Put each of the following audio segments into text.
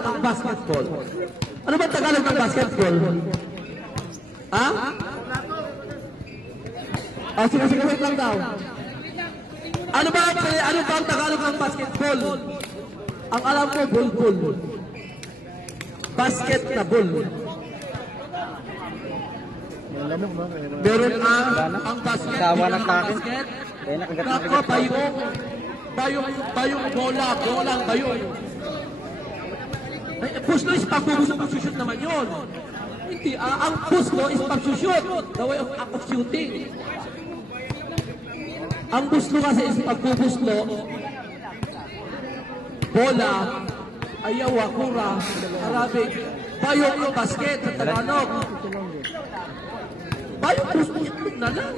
Tagalog ng basketball? Ano ba Tagalog ng basketball? Ha? Oh, sige, wait lang daw. Ano ba ang Tagalog ng basketball? Ang alam ko, bulbul. Basket na bull. Meron ang basket. Sawa na sa akin. Nako, bayong bola, bolang bayong. Puslo is pag-shoot naman yun. Hindi, ang puslo is pag-shoot. The way of shooting. Ang puslo kasi is pag-puslo. Bola, ayaw, kura, Arabic. Bayong ang basket sa Tagalog. Bayong puslo na lang.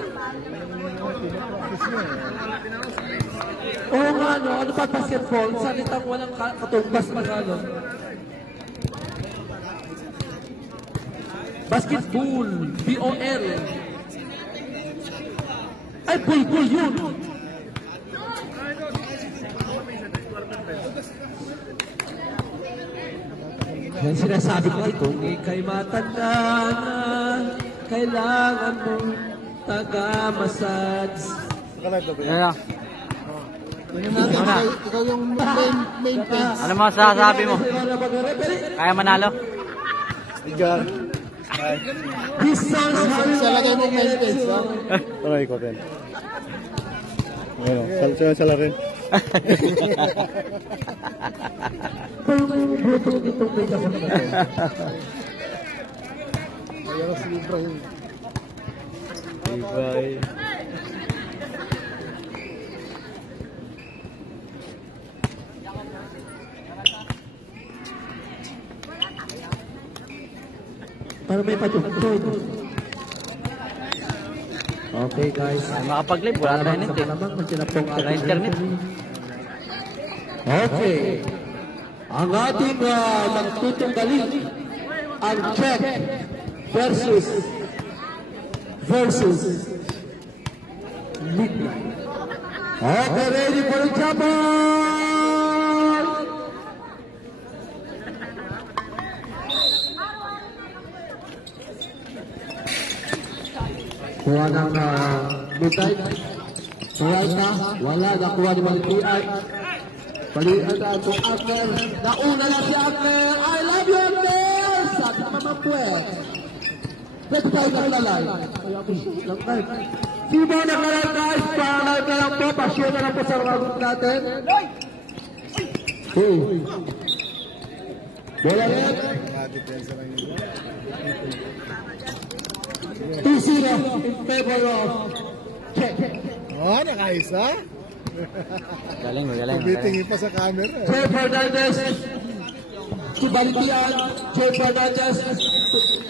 Oo nga, no? Ano pa basketball? Salitang walang katumbas Tagalog. Basketball, B-O-L. Ay, bulbul yun. Yan sinasabi ko, kung ika'y matanda na, kailangan mong taga-massage. Yeah. Ikaw yung main page. Ano mo sasabi mo? Kaya manalo? Igan. Sa lagay mo main page. Aray ko din. Ayun, sala rin. Ayaw si Ibrahim. Bye. Para may patutod. Okay guys. Makapag-live, wala na rin ito. Wala internet. Okay. Ang ating magtutunggalin ang check versus midnight. Okay, ready for the jumper! Kuha ng midnight. Kuha na. Wala. Nakuha ni Malipian. Balian na kung Abner. Nauna na si Abner. I love you, Abner! Sabi na mamapuet. Pwede tayo naglalay. Sino ba naglalay guys? Palay na lang po. Pasyon na lang po sa mga group natin. Hey. Bola rin. 2-0 in favor of check. Oh, nakaisa. Galing. Bitingin pa sa camera. Jay Fernandez to Balipian. Jay Fernandez.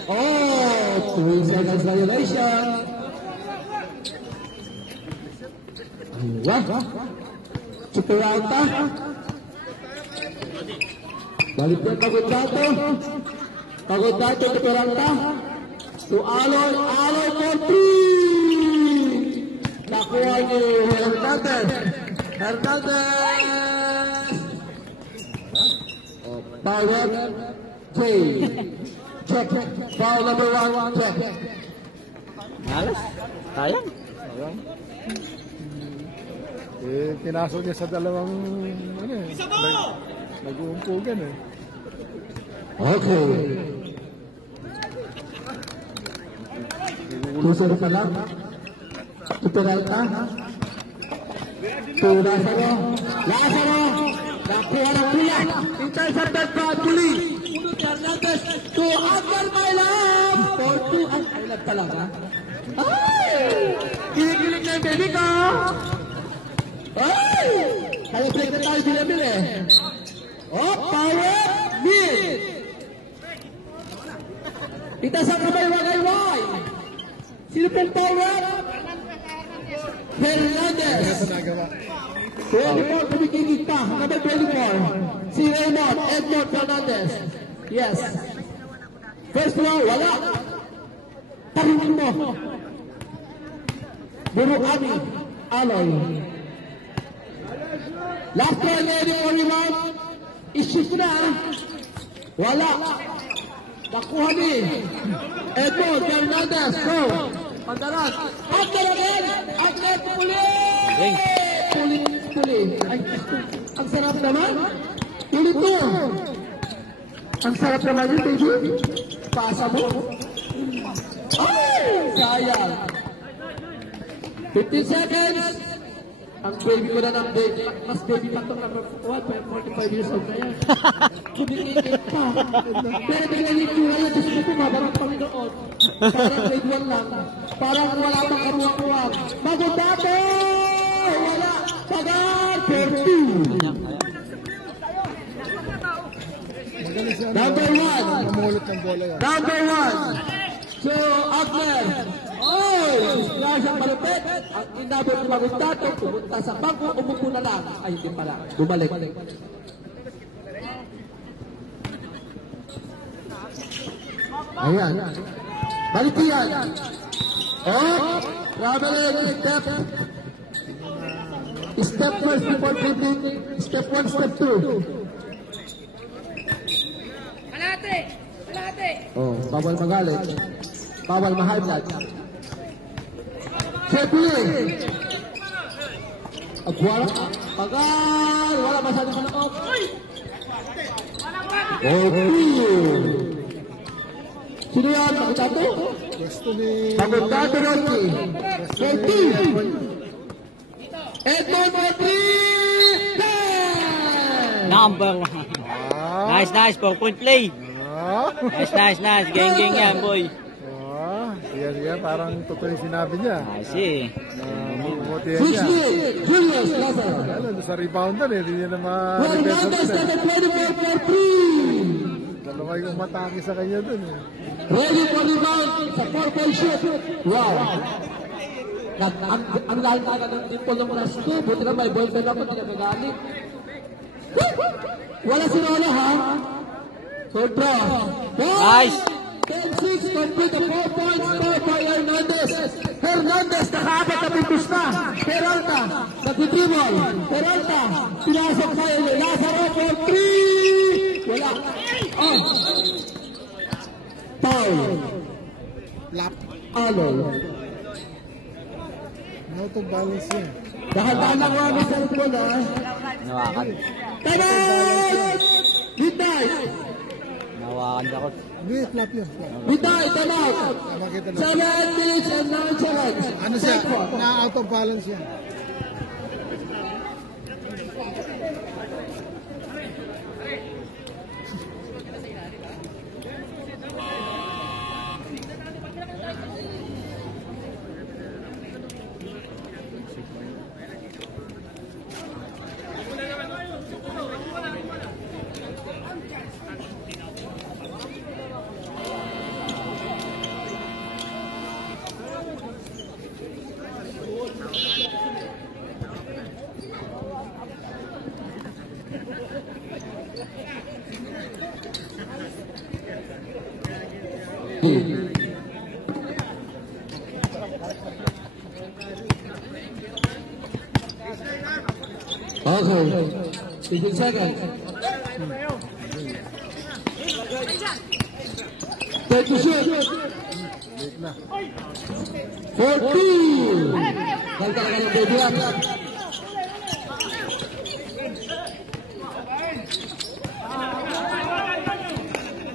Oh, 2 seconds violation. What? Chuperalta. Balipian Pagod-Dato. Pagod-Dato Chuperalta. To Aloy for 3. Nakuha ni Hernandez. Power check. Foul number 1, check. Malas. Sayang. Pinasok niya sa dalawang nag-uumpugan eh. Okay. Kusur pa lang. Tuperalta. Lazaro. Nakuha ng kuya. Intercepted pa Tuli. Unod Hernandez to Abner Mailam. 4-2 ang Mailam talaga. Ay! Kinikilig na yung baby ko. Ay! Kaya break na tayo sinabil eh. Oh, power mid. Itasang kamay wagay-way. Sino pong power? Hernandez. 24 kumikigit pa. Number 24. Si Edmond Fernandez. Yes. First one, wala. Parinig mo. Buro kami. Aloy. Last one, ready for rebound. I-shoot na. Wala. Nakuha ni Edmond Fernandez. Go. Pandaran. Agner again. Agner puli. Puli. Ay, ang sarap naman. Puli to. Ang sarap naman yun, baby. Pasa mo. Ay, sayang. 15 seconds. Ang baby ko na ng baby. Mas baby pa itong number 45 years old na yan. Kumikikit pa. Pero bigla yung tura yan. Gusto ko pumabarang Panginoon. Parang grade 1 lang. Parang wala pang karuwang-ruwang. Magudato! Wala. Pagar! 30. Magaling siya. Number 1. Mamulot ng bola yan. Number 1. So, Agner. Oh! Splash ang malupit. Ang inabot ni Magudato. Pumunta sa bangko. Umupo na lang. Ay, hindi pala. Bumalik. Ayan. Balikian. Oh! Traveling. Step first before dribbling. Step 1, step 2. Oh, bawal magalit. Bawal ma-high blood. Siyempre. Agwala. Pagal. Wala masyadong manakop. Sino yan? Magudato? Gusto ni... Magudato Rocky. 30. Edmond Madrid. Number 1. Nice. 4-point play. Nice. Geng yan, boy. Sige. Parang totoo yung sinabi niya. Nice eh. Buti yan niya. 60. Julius Lazaro. Alam, sa rebounder eh. Hindi niya na Hernandez ma-defense. na 24 for 3. Dalawa yung matake sa kanya dun eh. Ready for rebound sa 4-point shoot. Wow. Ang lalala ng dimple ng oras ko. Buti na may boyfriend ako, hindi na magalit. Wala si Rolo, ha? Sobra. Nice. 10-6, complete the 4 points score by Hernandez. Hernandez, nakaabot na pintus na. Peralta, nagtitibol. Peralta, pinasok sa Lazaro for 3. Wala. Oh. Foul. Lap. Alol. No to balance yan. Dahan-dahan lang kami sa football, ha? Nawakan. Tanan! Midnight! Nawakan ako. Hindi, flap yan. Flap. Midnight, time out! Makita na. 7 minutes and 9 seconds. Ano siya? Set one. Na-out of balance yan. Okay. 15 seconds. Take the shoot. Late na. 14. Ganda ka ng baby yan.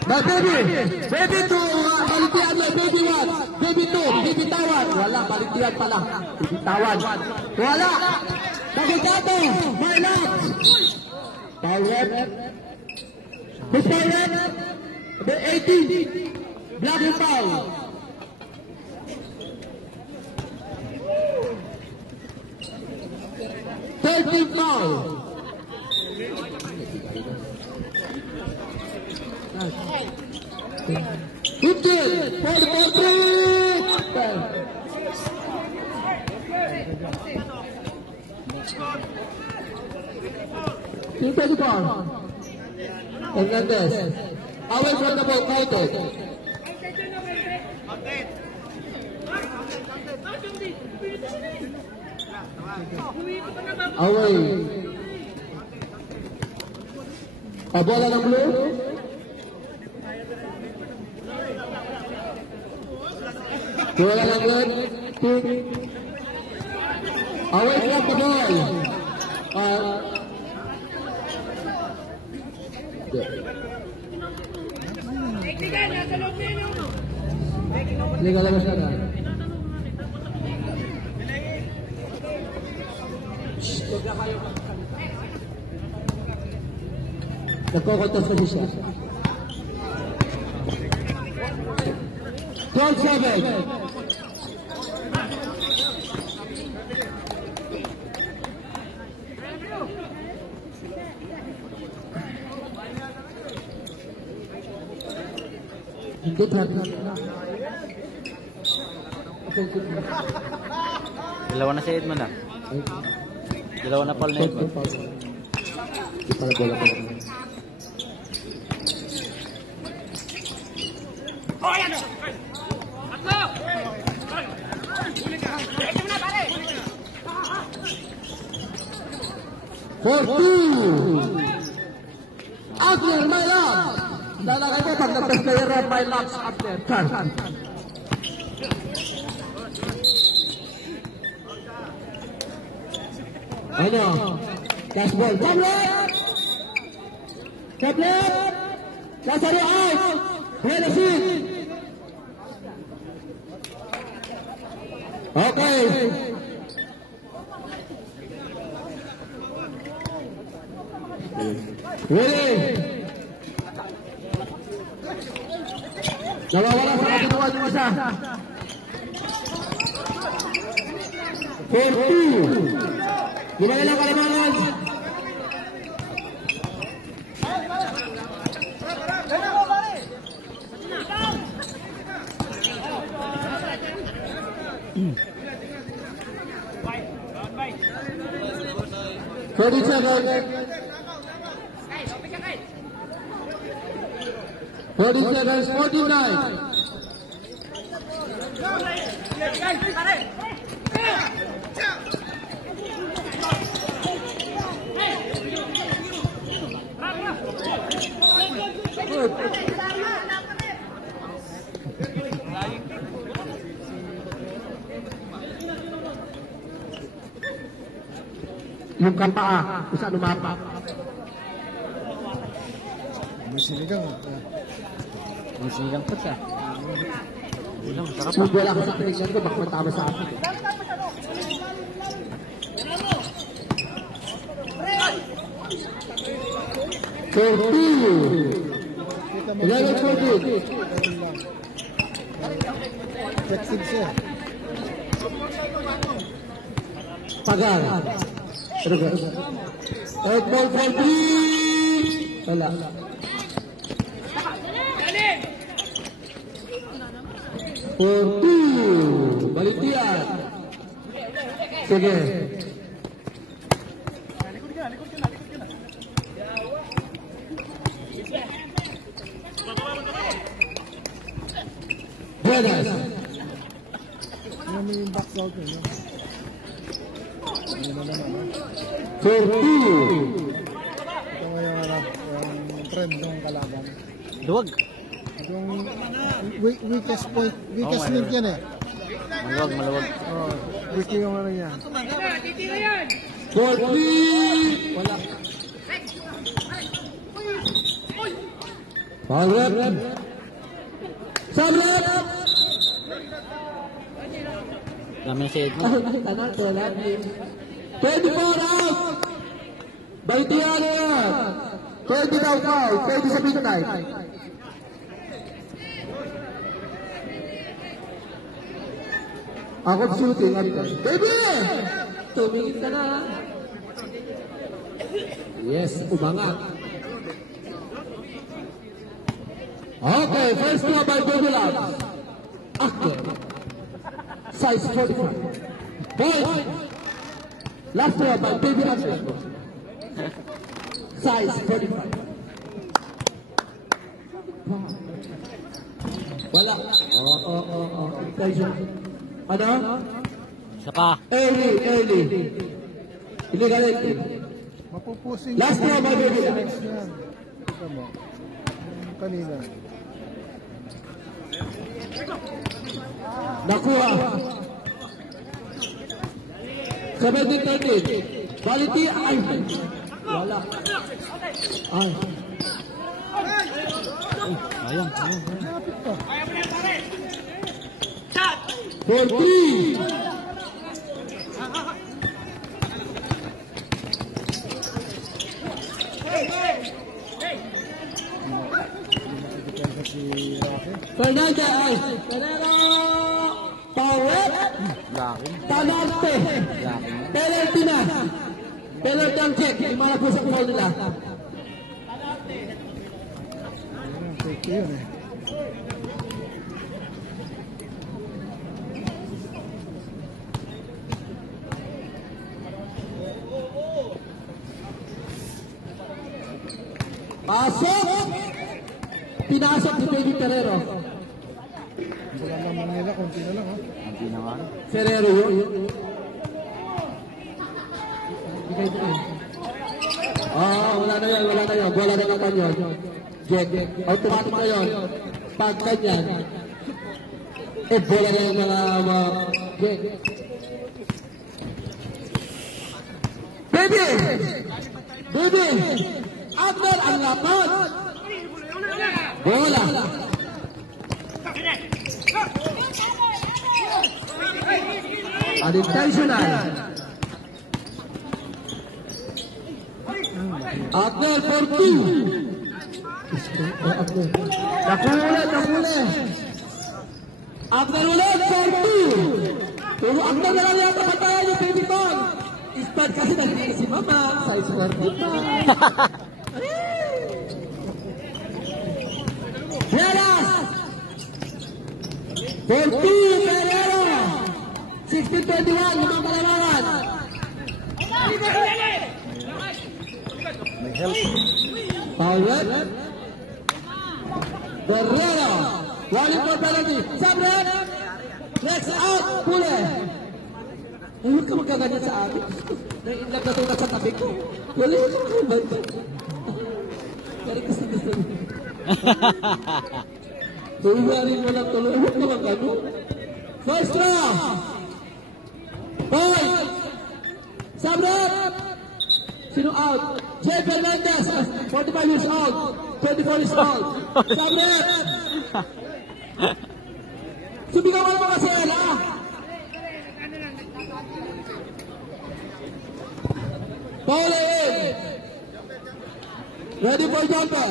My baby. Baby 2. Balitian mo. Baby 1. Baby 2. Baby tawan. Wala. Balitian pala. Baby tawan. Wala. Magudato. My love. Power. Who's power? The 18. Black and foul. Thirteen foul. Fifteen. 4-4-3. Team 24. Hernandez. Away from the ball, counted. Away. Bola ng blue. Wala lang yun. Away from the ball. Liga lang siya na. Nagkokontas na siya. 12-7. Hindi Dalawa na si Edmond ah. Dalawa na pala na Edmond. Di pala bola ko. For two! Agner, my love! Lalagay ko pag nag-best player of my loves Agner. Ano? Cash ball. Tablet! Tablet! Lazaro out! Renasin! Okay. Ready? Nawawala sa katinuan yung isa. 4-2. Gimana lang kalimangan? Ready, seconds. 40 seconds, 49. Yung kapaa, kung saan umapa. Masinigang. Ang sinigang po siya. Sarap Kung wala ko sa pinigyan ko, baka matama sa akin. Flexible siya. Pagar. Third ball for 3. Wala. For 2. Balitian. Sige. Buenas. Ano may box out eh, no? Ano naman, For 2. Ito nga yung trend ng kalaban. Duwag. Yung weakest point, weakest Oo, link yan eh. Maluwag. Oh, weak yung ano yan. For 3. Wala. Foul rep. Sub rep. Dami si Edmond. 24 out. Balitian yan. 20 daw foul. 20 sa midnight. Ako shooting. Baby! Tumingin ka na. Yes, umangat. Okay, first throw by Baby Lab. Actor. Size 45. Point. Last throw by Baby Actor. Size 45. Wala. Pressure. Ano? Saka. Early. Hindi galit. Mapupusing. Last throw by Baby Lab. Next yan. Ito mo. Yung kanina. Nakuha. 17-13. Quality. Ay. Wala. Ay. Ayun. 4-3. Fernandez ay Ferrero Pawet Laki. Tanarte Laki. penalty na penalty ang check yung mga pusok foul nila. Safety yun eh. Pasok pinasok ni Baby Ferrero. Wala naman nila, konti na lang ha. Hindi na nga. Ferrero yun. Wala na yan. Bola na naman yun. Jack, automatic na yun. Pag ganyan, bola na yung mga Jack. Baby! Abner ang lapat! Bola! Unintentional. Abner for 2. Nakuli. Abner ulit for 2. Puro Abner na lang yata patayan yung baby ball. Start kasi nagiging si Mama sa square dito. Veras! 14 Ferrero! 16-21, limang kalamangan. May help. Paulet. Ferrero. Walling for penalty. Sabret. Next out. Pule. Huwag ka magkaganyan sa akin. Naiinlag na tulad sa tabi ko. Wala yung kukuban. Kaya gusto mo. Tuwarin mo lang tuloy. Huwag ka magkano. First draw. Point. Sabret. Sino out? Jay Fernandez, 45 years old. 24 years old. Sabret. Sumigaw mo mga sela. Paul in. Ready for jumper.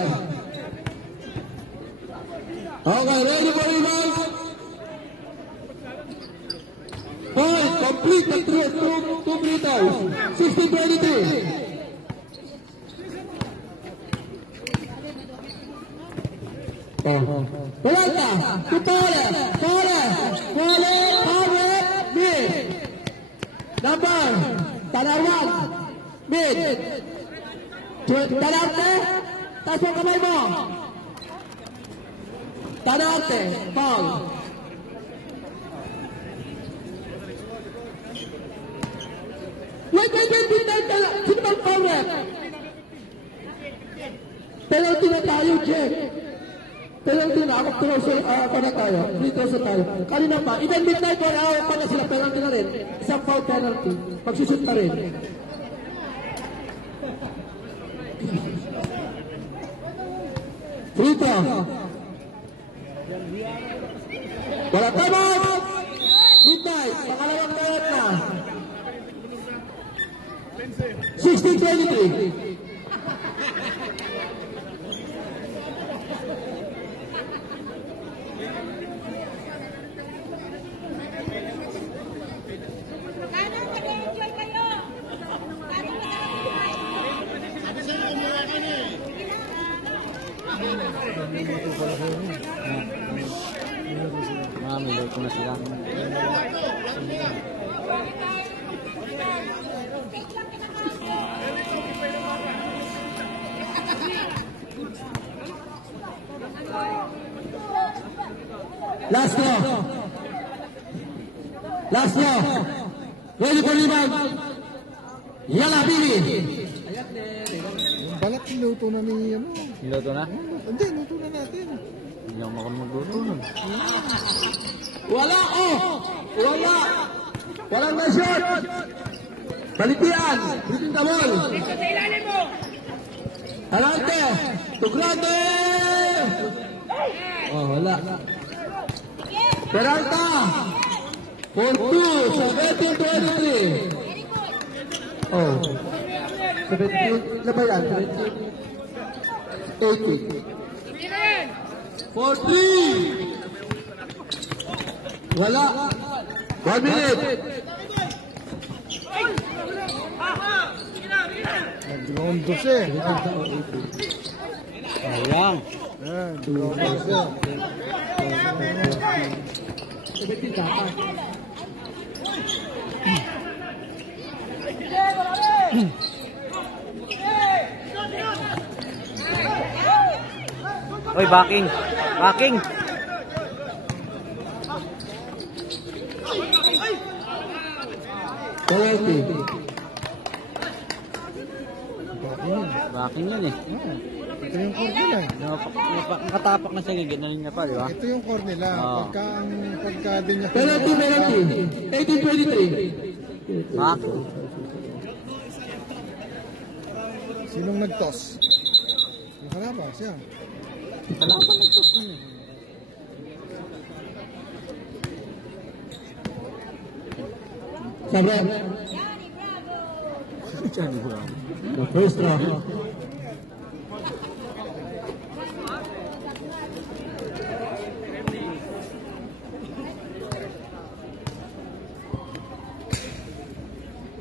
Okay, ready for revive. Point, complete the two meters. 16-22. Volta, Tutore, Power, mid. Number, Tanarwan, mid. Tanarte, taas mo kamay mo. Tanarte, foul. Wait, sino bang power? Penalty na tayo, Jeff. Penalty na, ako na tayo. Dito sa tayo. Kanina pa, even midnight or hour pa na sila, penalty na rin. Isang foul penalty. Magsushoot na rin. Free throw. Wala time out. Midnight. Pangalawang minute na. 16-23. Mamili ko na sila. Last draw. Ready for rebound. Yala, Bibi. Yung balat niluto na ni ano. Niluto na? Hindi, luto na natin. Hindi ako makon magluto nun. Wala, oh! Wala! Walang na-shot! Balitian! Bitin the ball! Talante! Tugrande! Oh, wala. Peralta! 4-2! 17-23! Oh. 17, na ba yan? 17. 4-3! Wala. 1 minute. Nag-rondo siya eh. Sayang. Ayan, nag-rondo siya. Oy, backing. Backing. Backing yun eh. Ito yung core nila eh. Nakatapak na siya, gano'n niya pa, di ba? Ito yung core nila. Oo. Pagka din niya Penalty. 18-23. Back. Sinong nag-toss? Yung kalaban, siya. Kalaban nag-toss nun eh. Sabre. The first round.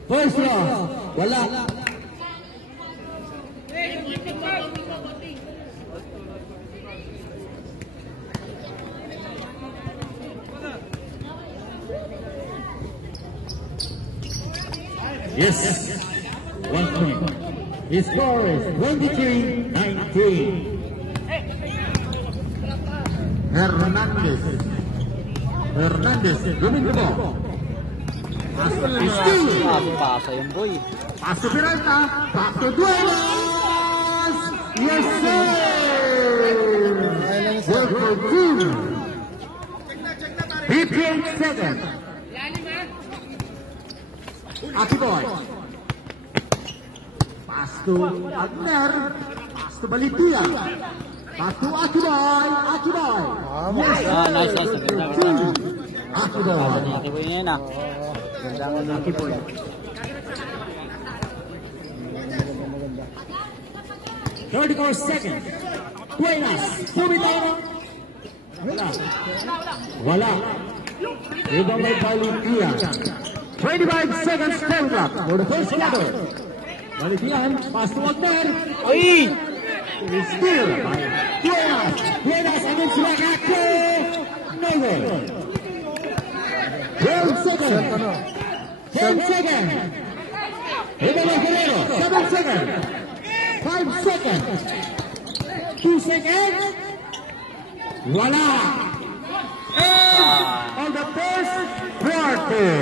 First round. Wala. Yes, 1 point. His score is 23-19. Hernandez, winning the ball. Pasa yung boy. Pass to Peralta, back to Duenas! Yes, sir! Work for good. 58 seconds. Aki Boy. Pass to Agner. Pass to Balitia. Pass to Aki Boy. Aki Boy. Nice. Aki Boy. Aki boy na yun ah. Ganda nga ng Aki boy. Maganda. 34 seconds. Buenas. Bumitaw. Wala. Ibang may Balitia. 25 seconds time up for the first quarter. Balitian, pass to Agner. Oy! Still by Buenas. Buenas against Wakako. No way. 12 seconds. 10 seconds. Ibang Guerrero. 7 seconds. 5 seconds. 2 seconds. Wala. On the first quarter.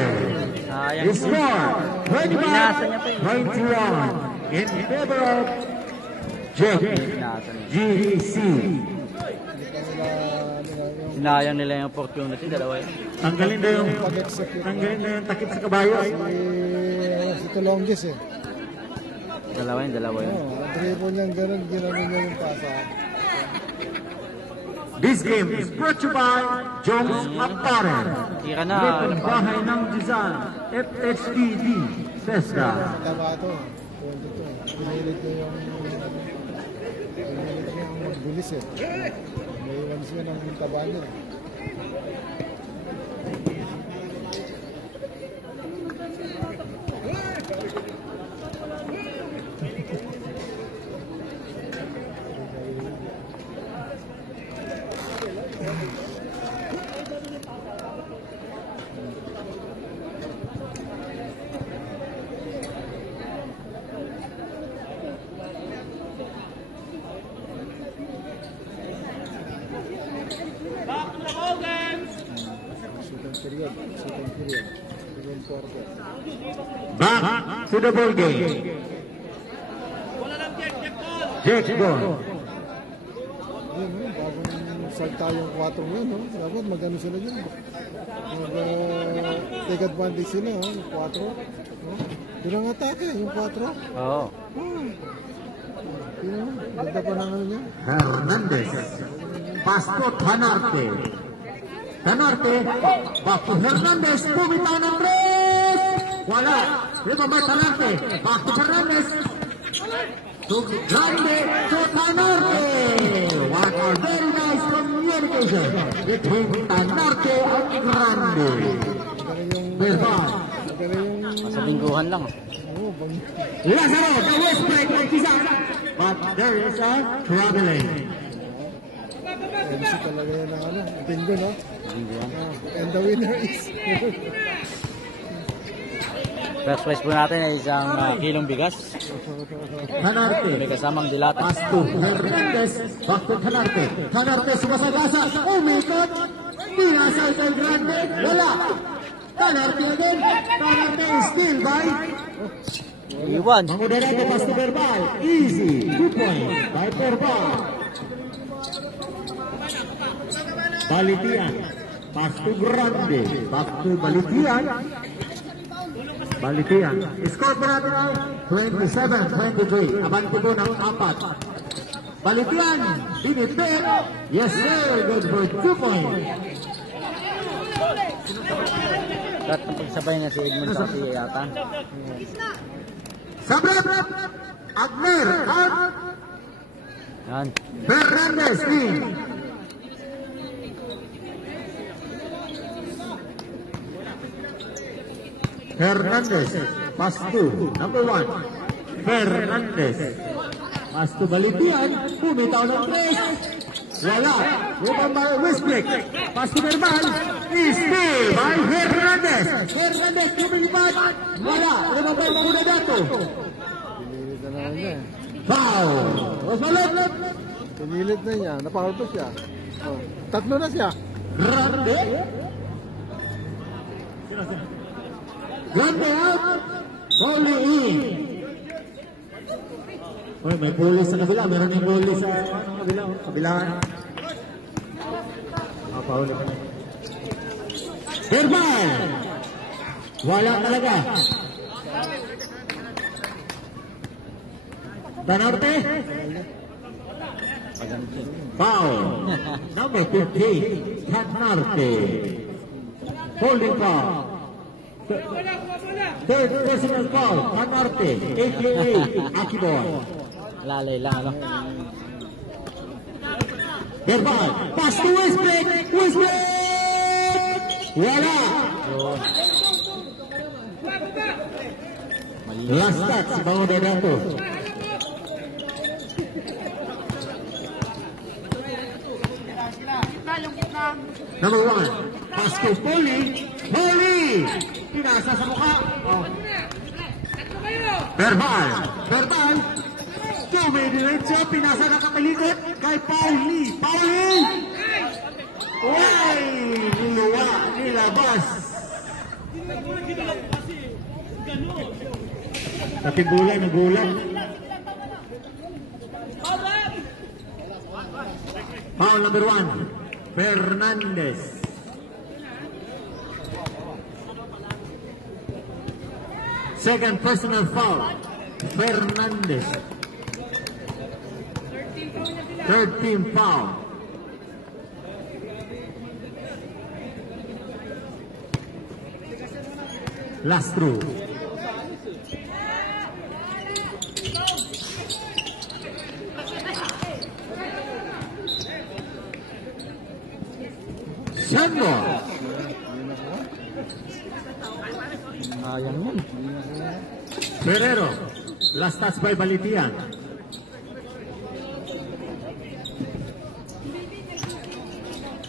Sayang His score, 25-21 in favor of GEC. Sinayang nila yung opportunity, dalawa yun. Tanggalin na yung takip sa kabayo. Si Tulongges eh. Dalawa yun. Dribble niyang ganun, ginanon niya yung pasa. This game is brought to you by Jones Apparel. Tira na. Litong bahay ng Rizal, FHDD, Pesca. Tama ito. Pinilit niya yung bilis eh. May iwan siya ng taba niya. Second period. Second quarter. Back to the ball game. Jack ball. Yun, bagong start tayong 4 ngayon, no? Dapat mag-ano sila dyan. Take advantage sila, no? Yung 4. No? Yun ang atake, yung 4. Oo. Ganda pa ng ano niya. Hernandez. Pasto Tanarte. Tanarte. Back to Hernandez. Bumitaw ng tres. Wala. Remember Tanarte. Back to Hernandez. To Grande. To Tanarte. What a very nice communication between Tanarte and Grande. Verbal. Sa lingguhan lang. Lazaro, the West break by Kizan. But there is a traveling. MC talaga yan ang ano. Bingo, no? Lingguhan. And the winner is... First prize po natin ay isang kilong bigas. Tanarte. May kasamang dilata. Pasto Hernandez. Back to Tanarte. Tanarte sumasagasa. Umikot. Pinasa kay Grande. Wala. Tanarte again. Tanarte is still by... Iwan. Mangudara ke Pasto Verbal. Easy. 2 points by Verbal. Balitian. Pasto Grande. Back to Balitian. Balitian. Score po natin ay 27-23. Abante po ng 4. Balitian. Binitbit. Yes sir. Good for 2 points. Lahat ng pagsabay na si Edmond sa si Yata. Sabrap. Agner. At Yan. Fernandez. Hernandez, Pasto, number 1. Fernandez, Pasto Balitian, bumitaw ng tres. Wala, upang by Westbrook. Pasto Verbal, is still by Hernandez. Hernandez, lumilipat. Wala, upang by Mangudadato. Pinilit na naman niya. Foul. Rosalot. Pinilit na niya. Napaul pa siya. Oh. 3 na siya. Grande. Grande out. Volley in. Oy, may pulis sa kabila. Meron yung pulis sa kabila. Kabilaan. Pauli pa na. Verbal. Wala talaga. Tanarte. Foul. Number 15. Tanarte. Holding foul. Third personal foul. Tanarte. A.K.A. Akiboy. Lalay lang, ano? Verbal. Pass to Westbrook. Westbrook. Wala. Last touch si Mangudadato. Number 1. Pass to Poli. Poli. Pinasa sa mukha. Oh. Verbal. Verbal. Dumidiretso. Pinasa na kamalikot kay Pauli. Pauli. Uy! Niluwa. Nilabas. Natibulan. Nagulang. Foul number 1. Fernandez. Second personal foul. Fernandez. Third team foul. Last through. Sando. Sayang yan. Ferrero. Last touch by Balitian.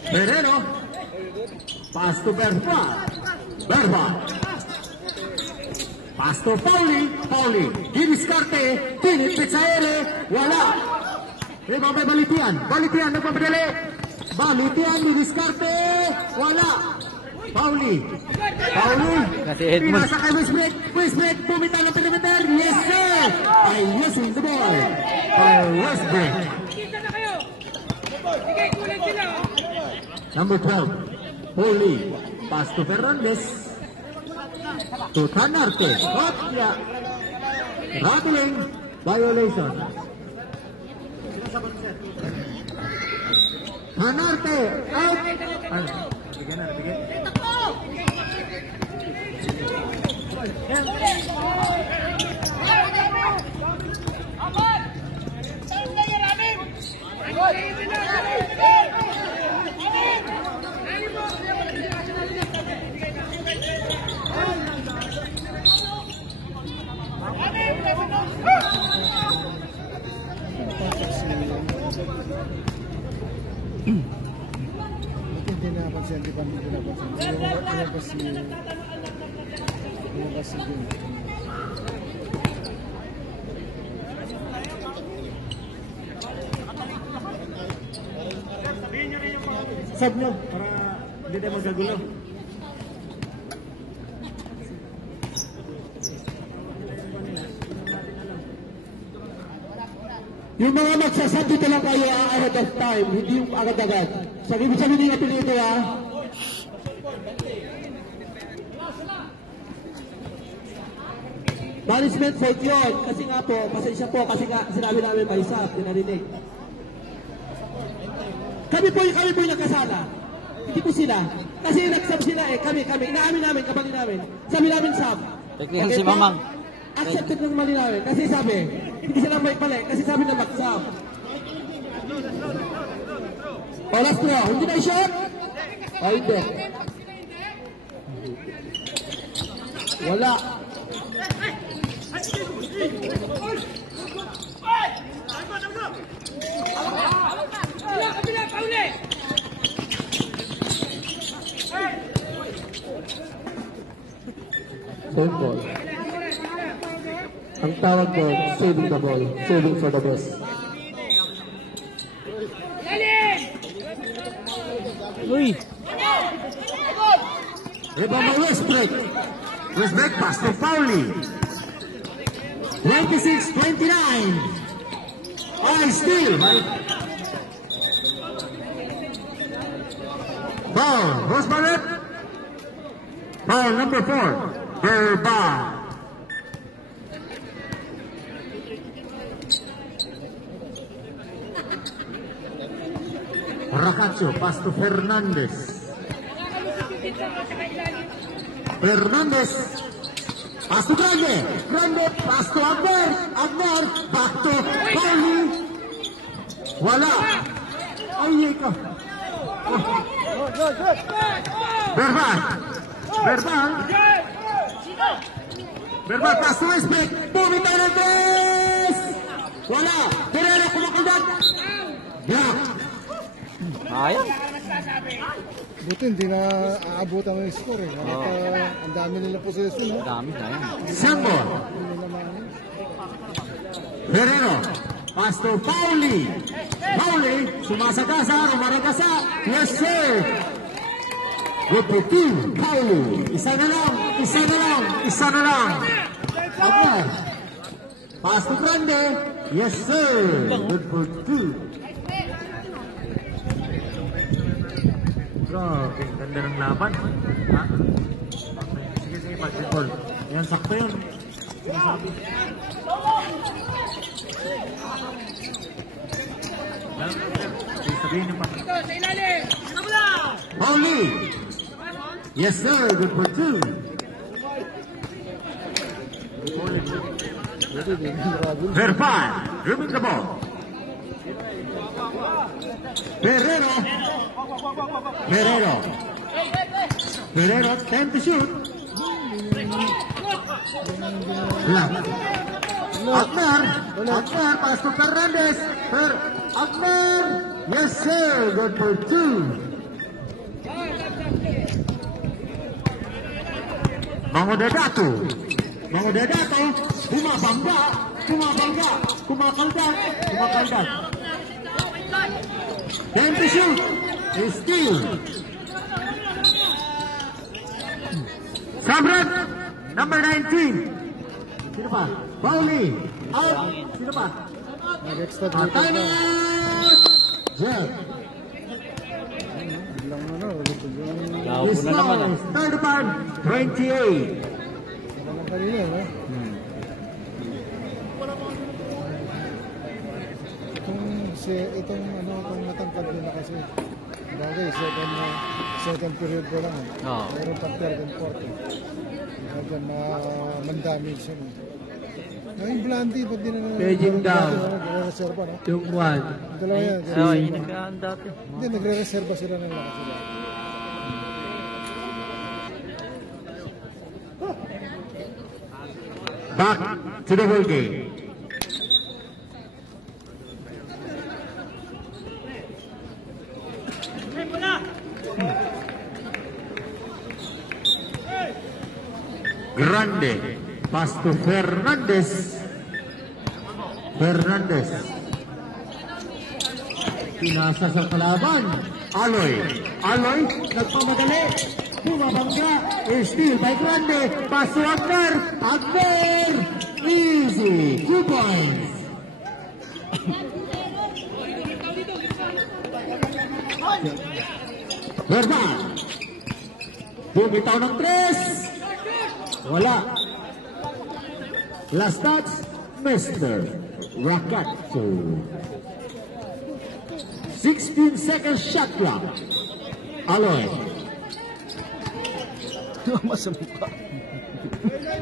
Ferrero. Pass to Berba. Berba. Pass to Pauli. Pauli. Diniskarte. Pinipit sa ere. Wala. Ibang by Balitian. Balitian nagpapadali. Balitian. Diniskarte. Wala. Pauli. Pauli. Kasi Edmond. Pinasa kay Westbrook. Westbrook. Bumitaw ng perimeter. Yes sir. By using the ball. By Westbrook. Number 12, Holy. Pass to Fernandez. To Tanarte. Kotya. Rattling. Violation. Tanarte. Out. Hindi na napansin, di ba hindi napansin? Yung kasi yun. Sab nyo, para hindi tayo magagulo. Yung mga magsasabi dito lang kayo ahead of time, hindi yung agad-agad. Sabi hindi nga pinito Management vote yun. Kasi nga po, pasensya po, kasi nga sinabi namin may sab, dinarinig. Kami po yung nakasala. Hindi po sila. Kasi nag-sub sila kami. Inaamin namin, kapatid namin. Sabi namin sub. Technical si Mamang. Accepted ng mali namin. Kasi sabi, hindi sila may pala. Kasi sabi na mag-sub. O, last throw. Hindi na i-shot? O, hindi. Wala. Save ball. Ang tawag ko, saving the ball. Saving for the best. Uy! Iba may Westbrook. Westbrook pass to Pauli. 26-29. Still. Foul. Who's Barrett? Foul number 4. Verba. Rakacho, pass to Fernandez. Fernandez, pass to Grande. Grande, pass to Agner. Agner, back to Pauli. Wala. Ay, ka. Verbal. Verbal, pass to Westbrook. Bumita na tres. Wala. Pereira kumakaldag. Yeah. Ayun. Buti hindi na aabutan mo yung score eh. Ang dami nila possession. Dami na yun. Sambo. Ferrero. Pass to Pauli. Pauli. Sumasagasa. Rumaragasa. Yes, sir. Good for two. Pauli. Isa na lang. Agner. Pass to Grande. Yes, sir. Good for two. Grabe, ganda ng laban. Ha? Sige, basketball. Ayan, sakto yun. Sinasabi. Sabihin niyo pa. Pauli! Yes, sir. Good for two. Verfan, dribbling the ball. Ferrero, time to shoot. Agner, pass to Fernandez. Agner, yes sir, good for two. Mangodedato, kumakaldag. Time to shoot. Steal. Sabrat, number 19. Sino pa? Pauli. Out. Sino pa? Nag-extra Time out. Jeff. Naupo na naman, ah. 35-28. Wala lang kanina, no? Itong matangkad nila kasi. Bagay, second period ko lang. Oo. Meron pang third and fourth. Medyo mandamage siya. Ngayon, Blandy, ba't di na Paging down. nagre-reserva, no? Yung one. Dalawa yan. Oo, yun nagkaan dati. Hindi, nagre-reserva sila ng lakas sila. Back to the ball game. Grande. Pass to Fernandez. Fernandez. Pinasa sa kalaban. Aloy. Aloy. Nagpamadali. Bumabangga. Steal by Grande. Pass to Agner. Agner. Easy. 2 points. Verbal. Bumitaw ng 3. Wala. Last touch, Mr. Rakatsu. 16 seconds shot clock. Aloy.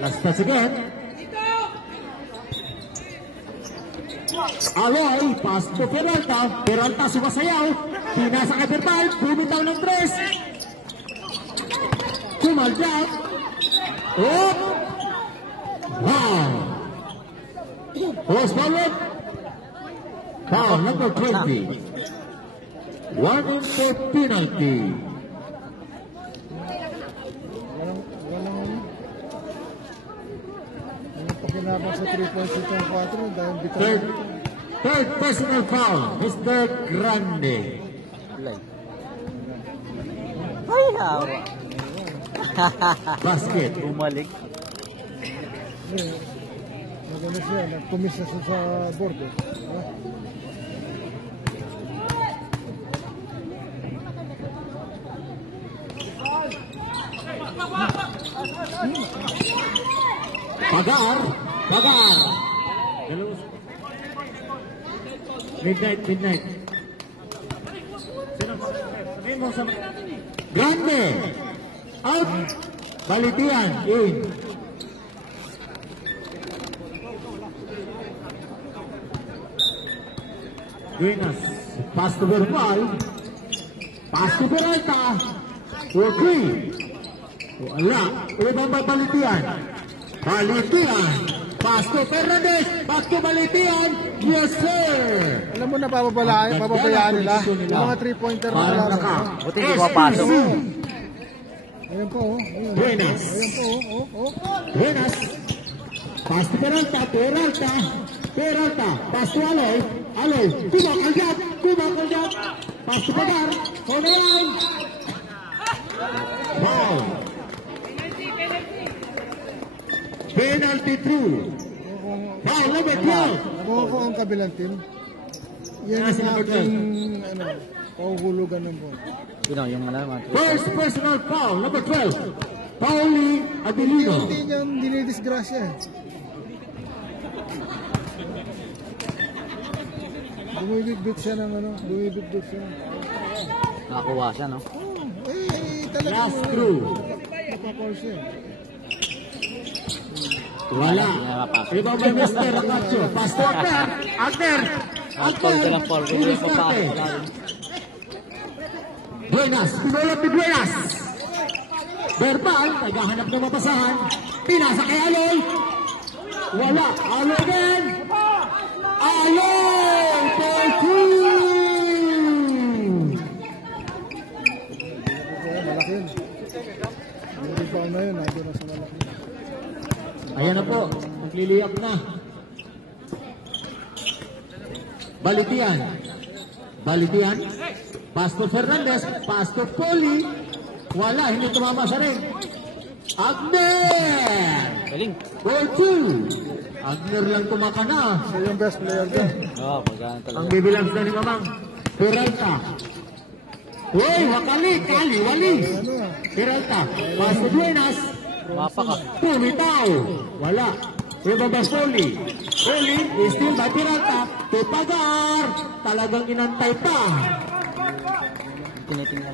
Last touch again. Aloy, pass to Peralta. Peralta sumasayaw. Pinasa kay Verbal. Bumitaw ng 3. Kumaldak. Oh! Wow! Post forward. Foul number 20. 1 in 4 penalty. Walang pakinabang sa 3 points itong 4 dahil bitaw. Third personal foul, Mr. Grande. Ay, hawa. Basket. Bumalik. Maganda siya, nag-commit na siya sa board. Pagar. Pagar. Midnight. Grande. Out. Balitian. In. Duenas. Pass to Verbal. Pass to Peralta. Okay. Wala. Ibang Balitian. Balitian. Pass to Fernandez. Pass to Balitian. Yes, sir. Alam mo na papabayaan nila. Yung mga 3-pointer na Parang wala. naka. Buti hindi mapasok. Ayan po, oh. Ayan. Duenas. Ayan po, oh. Duenas. Pass to Peralta. Peralta. Pass to Aloy. Aloy. Kumak. Pass to Pagar. On the line. Wow. Penalty through. Foul number 12. Kung ako ang kabilang team, yan Nasa ang number aking, pahuhulugan ng ball. Yun o, yung alaman. First personal foul number 12. Pauli Abilino. Hindi niya dinidisgrasya. Bumibit siya ng bumibit siya. Nakakuha siya, no? Talaga. Last through. Napapall siya. Wala. Hindi na mapasok. Ibang may Mr. Rakatsu. Pass to Agner. Paul ka lang, Paul. Kung hindi papasok, wala rin. Duenas. Pinulot ni Duenas. Verbal. Naghahanap ng mapasahan. Pinasa kay Aloy. Wala. Aloy din. Aloy! 13! Malaki yun. Yung rebound na yun, nandun na sa malaki. Ayan na po. Magliliyap na. Balitian. Pass to Fernandez. Pass to Poli. Wala. Hindi tumama siya rin. Agner! Galing. Ball 2. Agner lang tumakana. So yung best player din. Oo, pagkaan Ang talaga. bibilang na ni Mamang. Peralta. Uy, wakali, kali, walis. Ano ah? Peralta, pass to Duenas. Mapa ka. Pumitaw. Wala. Ibaba Soli. Soli, still by Peralta. To Pagar. Talagang inantay pa. Tinitingnan.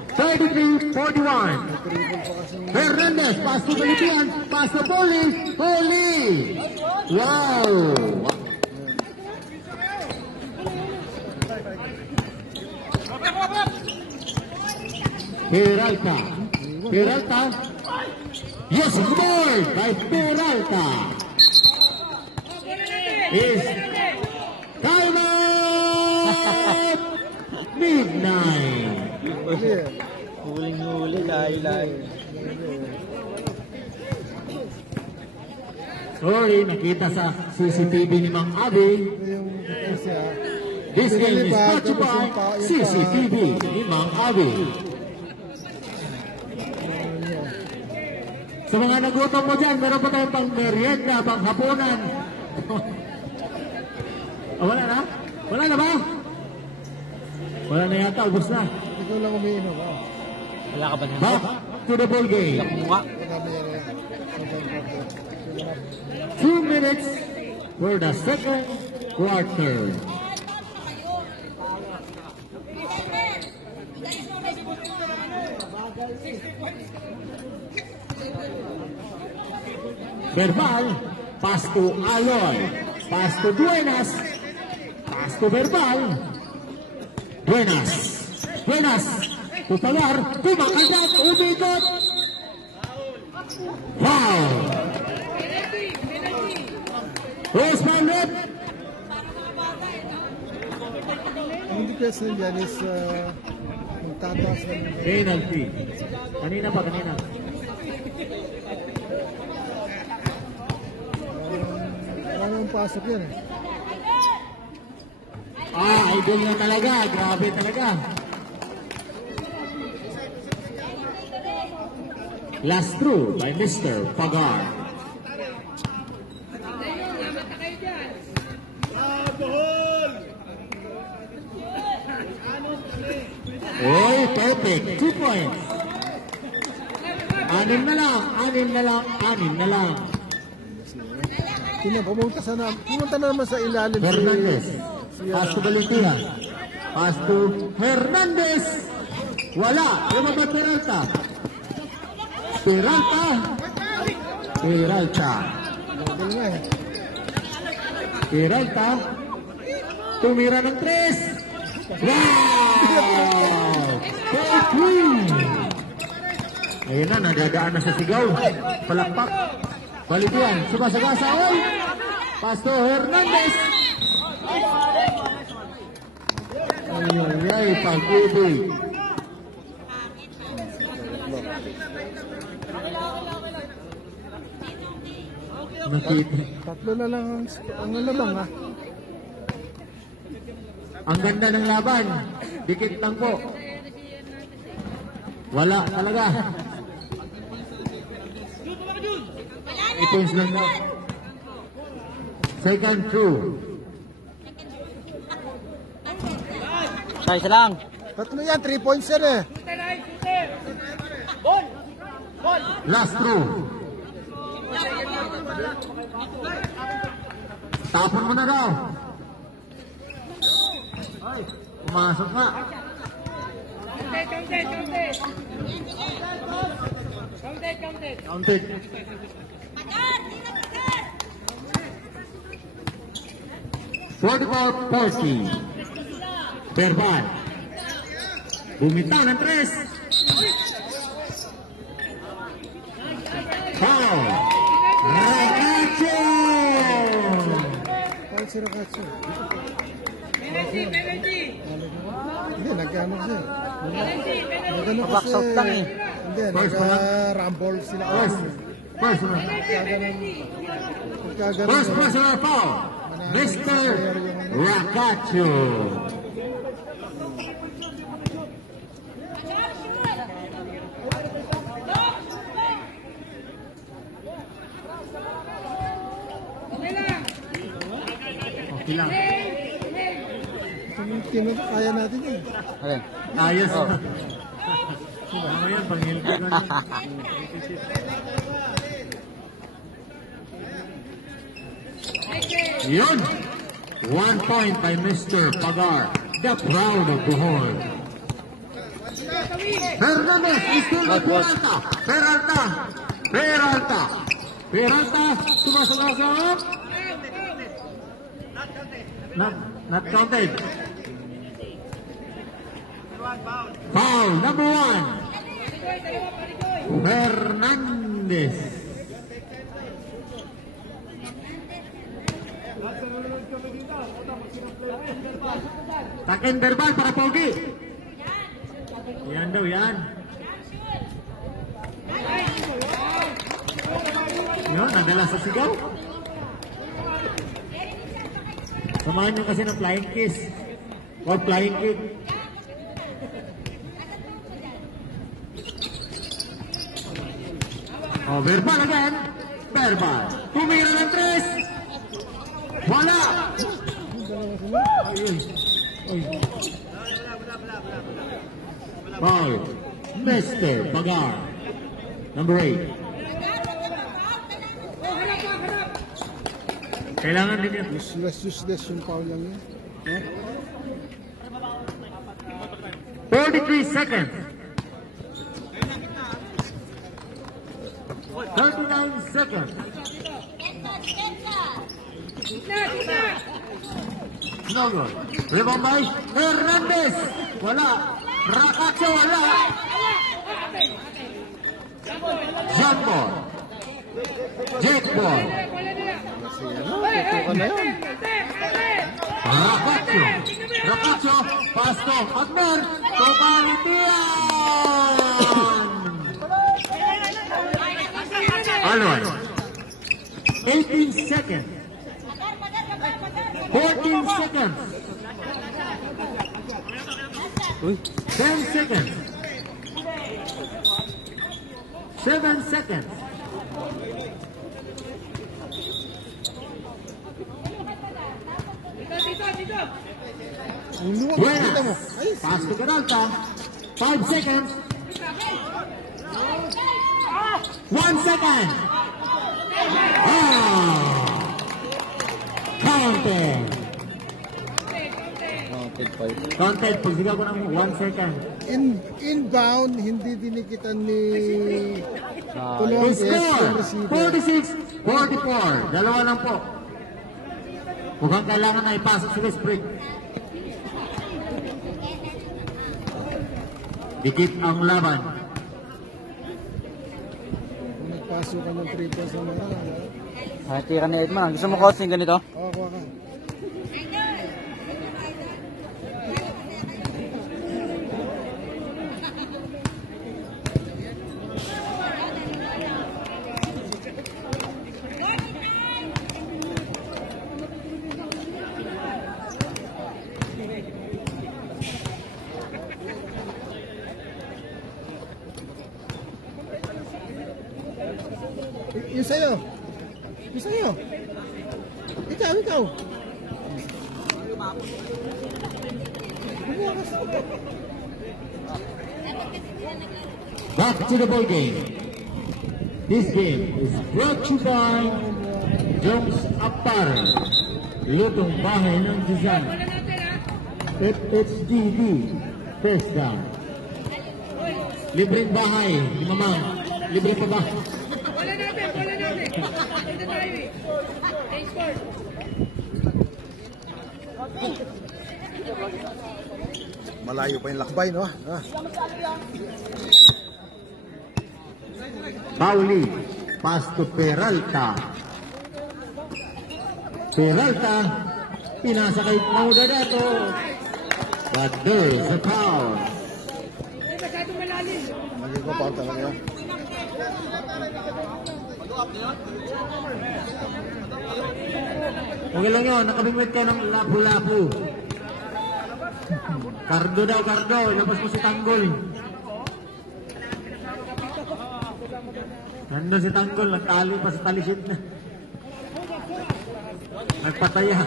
33-41. Hernandez, pass to Galipian. Pass to Poli. Poli. Wow. Peralta. Peralta. Yes, good by Peralta. Is time out. Midnight. Yeah. Huling-huli, lahi-lahi. Sorry, nakita sa CCTV ni Mang Abi. Ito yung kasi ah. This game is brought to you by CCTV ni Mang Abi. Sa mga nagutom mo dyan, meron pa tayong pang merienda, pang hapunan. Oh, wala na? Wala na ba? Wala na yata, ubos na. Ikaw lang umiinom ah. Wala ka ba niyan? Back to the ball game. Mukha. Marami yan eh. 2 minutes for the second quarter. Verbal, pass to Aloy, pass to Duenas, pass to Verbal, Duenas, Duenas, tupalar, kumakagat, umikot, foul. Where's my left? Ang dipes na dyan is magtataas ng Penalty. Kanina pa, kanina. parang pasok yan eh. Idol na talaga. Grabe talaga. Last through by Mr. Pagar. Oy, perfect. 2 points. Anim na lang. Pumunta na naman sa ilalim Hernandez. Pass to Valentia. Pass to Hernandez. Wala. Lumabas Peralta. Level nga eh. Peralta. Tumira ng 3. Wow! 4-3. Ayun na, nagagaan na sa sigaw. Palakpak. Balitian, sumasagasa. Oy! Pasto Hernandez. Ay, pag-ibig. Nakita. Tatlo na lang ang lalabang ah. Ang ganda ng laban. Dikit lang po. Wala talaga. Ipons lang na. Second through. Isa lang. Tatlo yan, 3 points yan eh. Last through. Tapon mo na daw. Pumasok ka. Counted. Protocol 40. Verbal. Bumitaw ng 3. Foul. Rakacho. Kahit si Rakatsu. Hindi, nagkano siya. Nagkano Box out lang eh. Hindi, nag-rumble sila. First Pagkagano. personal foul. Mr. Rakacho. Okay lang. Kaya natin yun. Alin? Ayos. Oh. Ano yan, pang-hilto na. Yun! 1 point by Mr. Pagar, the proud of Bohol. Hernandez is still with Peralta, sumasagasa. Not counted. Foul, number 1. Hernandez. Takin verbal para Pogi. Yan daw, yan. Yun, nadala sa sigaw. Samahan nyo kasi ng flying kiss. Or flying kick. Oh, verbal again. Verbal. Tumira ng 3. Wala. Foul. Mr. Pagar. Number 8. Kailangan din yan. Useless yung foul lang yun. Huh? 43 seconds. 39 seconds. No good. Rebound by Hernandez. Wala. Rakacho wala. Jump ball. Jet ball. Rakacho. Pasto. Agman. Tobalitian. Alon. 18 seconds. 14 seconds. 10 seconds. 7 seconds. Buenas. Pass to Peralta. 5 seconds. 1 second. Counted. Counted. Pagsigaw ko ng 1 second. Inbound, hindi dinikitan ni Tulong Score. 46-44. Dalawa lang po. Mukhang kailangan na ipasok si Westbrook. Dikit ang laban. Nagpasok ka ng 3 points na mga. Hati ka na Edman. Gusto mo coaching ganito? Oo, kuha ka. Yung sa'yo. Yung sa'yo. Ikaw. Back to the ball game. This game is brought to you by Jones Apparel. Lutong bahay ng design. FHDD. First down. Libreng bahay. Mama. Libre pa ba? Wala natin. Dito tayo eh. Export. Malayo pa yung lakbay, no? Pauli. Pass to Peralta. Peralta. Pinasa kay Nauda dato. But there's a foul. Masyadong malalim. Magiging ko foul talaga yan. Okay lang yun, nakabingwit ka ng lapu-lapu. Cardo daw, Cardo. Labas mo si Tanggol. Nandun si Tanggol, nagtali pa sa talisid na. Nagpataya.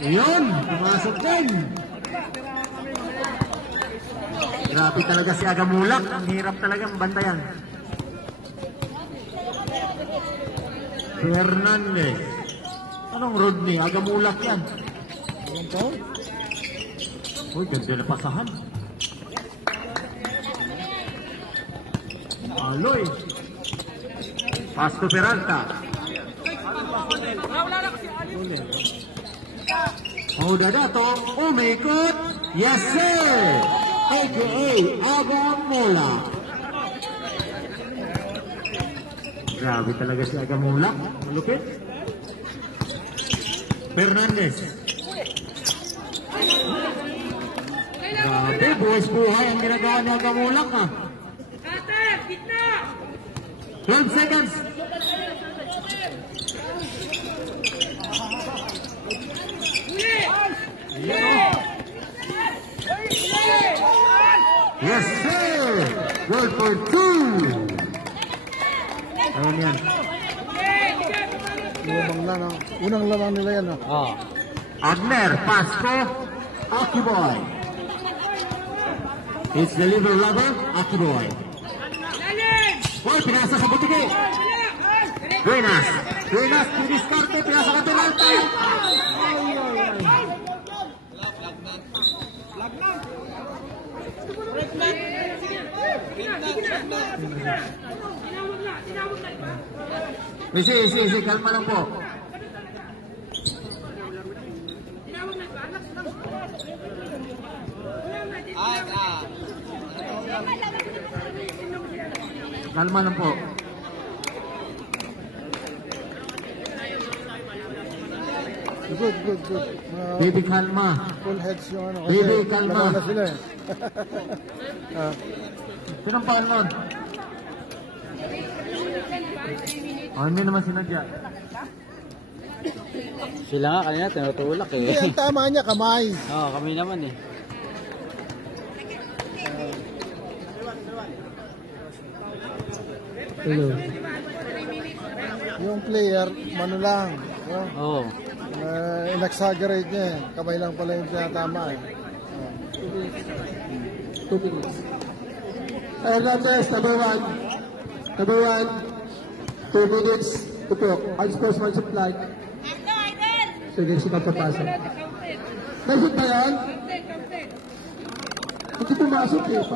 Yun, pumasok din. Grabe talaga si Agamulak. Ang hirap talagang bantayan. Fernandez. Anong Rodney? Agamulak yan. Alam po? Uy, ganda na pasahan. Aloy. Pass to Peralta. Oh, Dadato. Umikot. Yes, sir. A.K.A. Agamulak. Grabe talaga si Agamulak. Malupit. Fernandez. Grabe, buhay-buhay ang ginagawa ni Agamulak, ha. Cutter, gitna! 12 seconds. Yes, sir. Goal for 2. Ayan yan. Lumang lang, no? Unang lamang nila yan, no? Oh. Agner, pass to Aki Boy. It's the liver lover, Aki Boy. Boy, pinasa sa butike. Buenas. Buenas, piniskarte, pinasa ka Peralta. Isi, kalma lang po. Kalma lang po. Good. Baby, kalma. Full heads yung ano. Baby, kalma. Laban na sila, eh. Sinong paal nun? Oh, hindi naman sinadya. Sila nga kanina tinutulak eh. Hindi, ang tama niya, kamay. Oo, kami naman eh. Hello. Yung player, mano lang. Oh. Oo. In-exaggerate niya, eh. Kamay lang pala yung tinatama, eh. 2 minutes. Ayan na, test, number 1. Number 1. 2 minutes. Ito, unsportsmanship flag. Sige, siya papasok. Nasip ba yan? Hindi pumasok eh.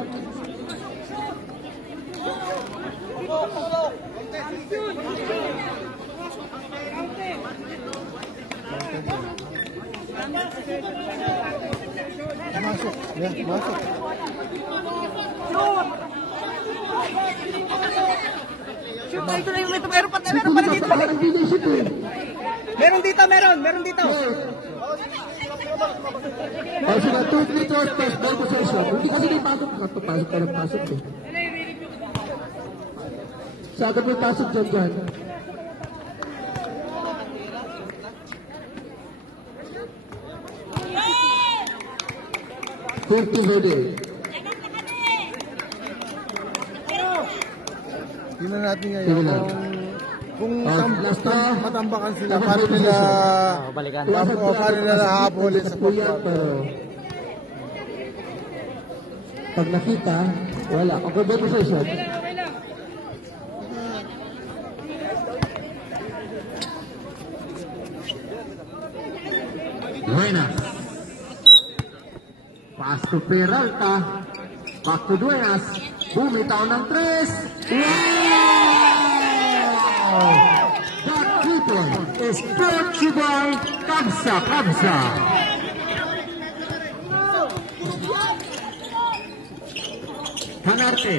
Masuk. Ya, masuk. Shoot, ito na yung meron pa dito. Meron dito. Oh, sila 2 meters plus ball possession. Hindi kasi may pasok. Pasok ka ng pasok eh. Saka may pasok dyan. 50 ready. Tingnan natin ngayon kung last time, matambakan sila, paano nila Balikan. paano nila nahabulin sa football. Pero pag nakita, wala. Okay ba possession? Buenas. Pass to Peralta. Back to Duenas. Bumitaw ng 3. Wow! That 3-point is brought to you by Kamsa. Hanarte.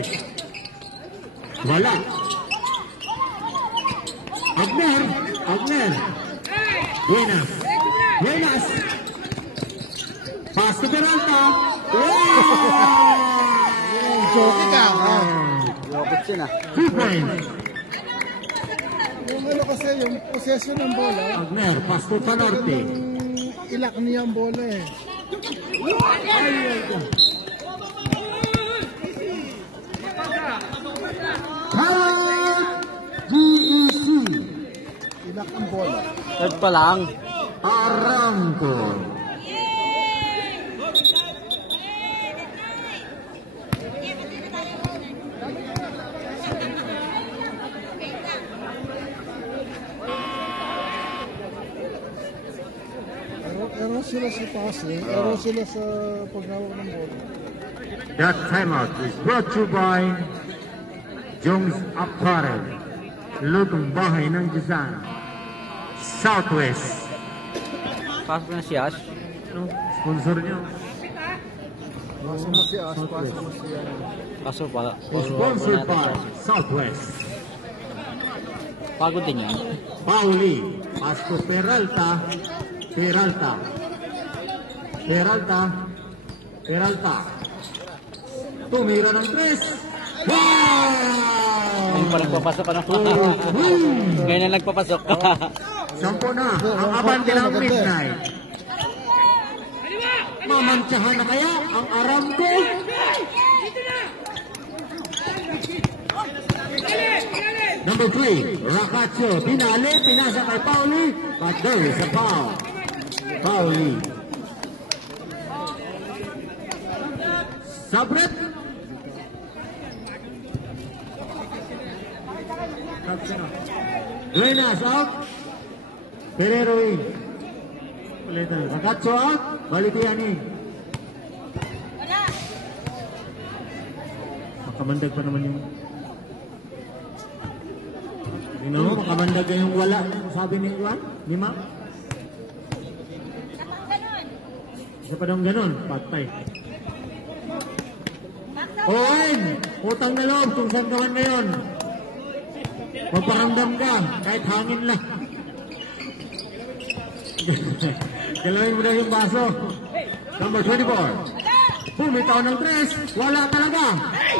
Wala. Agner. Buenas. Pass to Peralta. Joke ka. Lopit siya na. 2 points. Yung ano kasi, yung possession ng bola, Agner, pass to Panorte. ilak niya ang bola eh. GEC. Ilak ang bola. Third pa lang. Aramco. sila sa passing, ero sila sa paghawak ng bola. That timeout is brought to you by Jones Apparel, lutong bahay ng Dizan, Southwest. Pasok na si Ash. Ano? Sponsor niyo. Pasok mo si As, pasok mo si Pasok pala. Sponsored by Southwest. Pagod din yan. Pauli, Pasto Peralta, Peralta, Peralta, Peralta. Tumira ng 3. Wow! Ngayon pa nagpapasok ka na. Ngayon na nagpapasok. 10 na, ang abante ng midnight. Mamantsahan na kaya ang Aramco? Number 3, Racaccio, pinali, pinasa kay Pauli, but there is a foul. Pauli. Sabret. Duenas out. Ferrero in. Racaccio out. Balitian in. Makamandag pa naman yung... makamandag yung wala. Sabi ni Juan, ni Ma. Isa pa daw ganun, patay. Owen, utang na loob kung saan gawan ngayon. Magparamdam ka, kahit hangin lang. Galawin mo na yung baso. Number 24. Bumitaw ng 3. Wala talaga.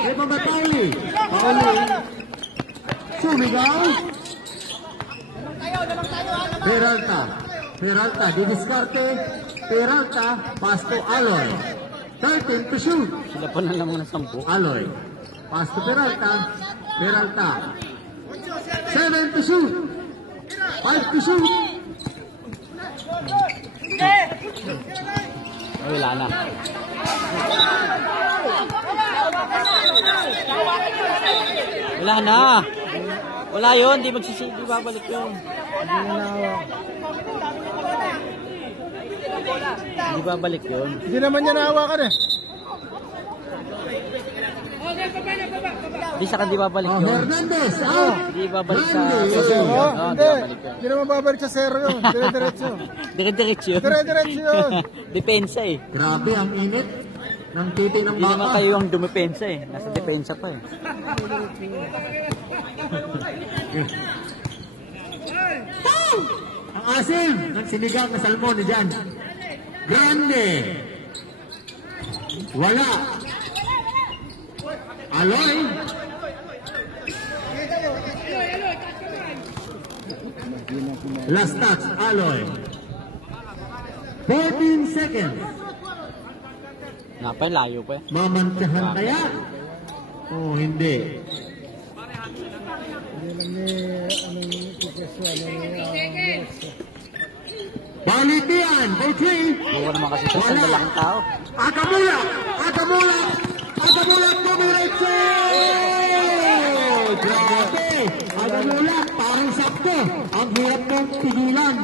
May pa ba Pauli? Pauli. Sumigaw. Peralta. Peralta. Didiskarte. Peralta. Pasto Aloy. 13 to shoot. Sila pa na lamang ng 10. Aloy. Pasto Peralta. Peralta. 7 to shoot. 5 to shoot. Ay, wala na. Wala na. Wala yun. Di magsisindi. Babalik yun. Hindi babalik yun. Hindi naman niya nahawakan eh. Di saka di babalik yun. Hernandez out. Di babalik sa... Hindi. Hindi naman babalik sa 0 yun. Dire-diretso. Dire-diretso yun. Dire-diretso yun. Depensa eh. Grabe ang init ng titi ng Hindi naman baka. kayo ang dumepensa eh. Nasa depensa pa eh. Ang asim ng sinigang na salmon ni Jan. Grande. Wala. Aloy. Last touch, Aloy. 14 seconds. Napay, layo pa eh. Mamantsahan kaya? Oh, hindi. Balitian, Botri. Buwan naman kasi sa sandalaking tao. Agamula! Agamula! Agamula, pumiretso! Grabe! Agamula, parang sakto. Ang hirap mong pigilan.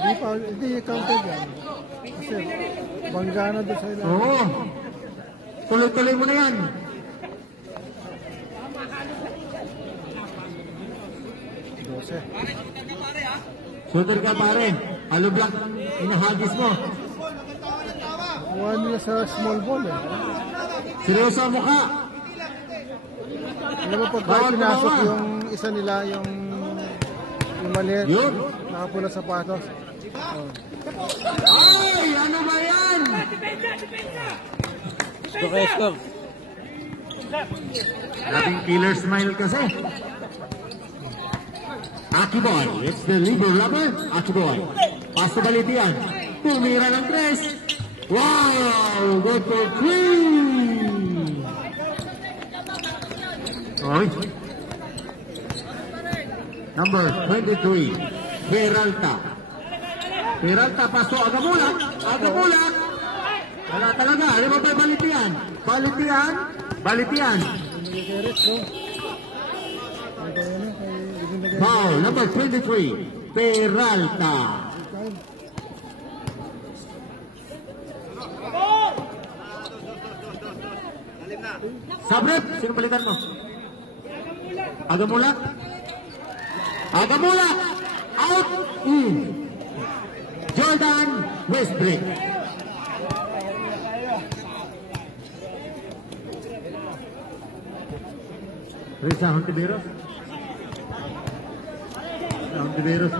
Hindi counted yan. Kasi bangga na doon sa ilan. Oo. Tuloy-tuloy mo na yan. Shooter ka pare. Halo block ang inahagis mo. Kuha nila sa small ball eh. Seryoso ang mukha. Alam mo pag pinasok yung isa nila, yung maliit, Yun. nakapula sapatos. Ay! Ano ba yan? Score. Dating killer smile kasi. Aki Boy, it's the leader rubber. Aki Boy. Paso Balitian. Tumira ng 3. Wow! Good for 3. Oy. Number 23. Peralta. Peralta, paso Agamulat. Agamulat. Wala talaga. Ano ba ba Balitian? Balitian. Balitian. Foul, number 23, Peralta. Sabrep, sino palitan mo? Agamula. Agamula. Out. In. Jordan Westbrook. Risa Hontiveros. Hontiveros.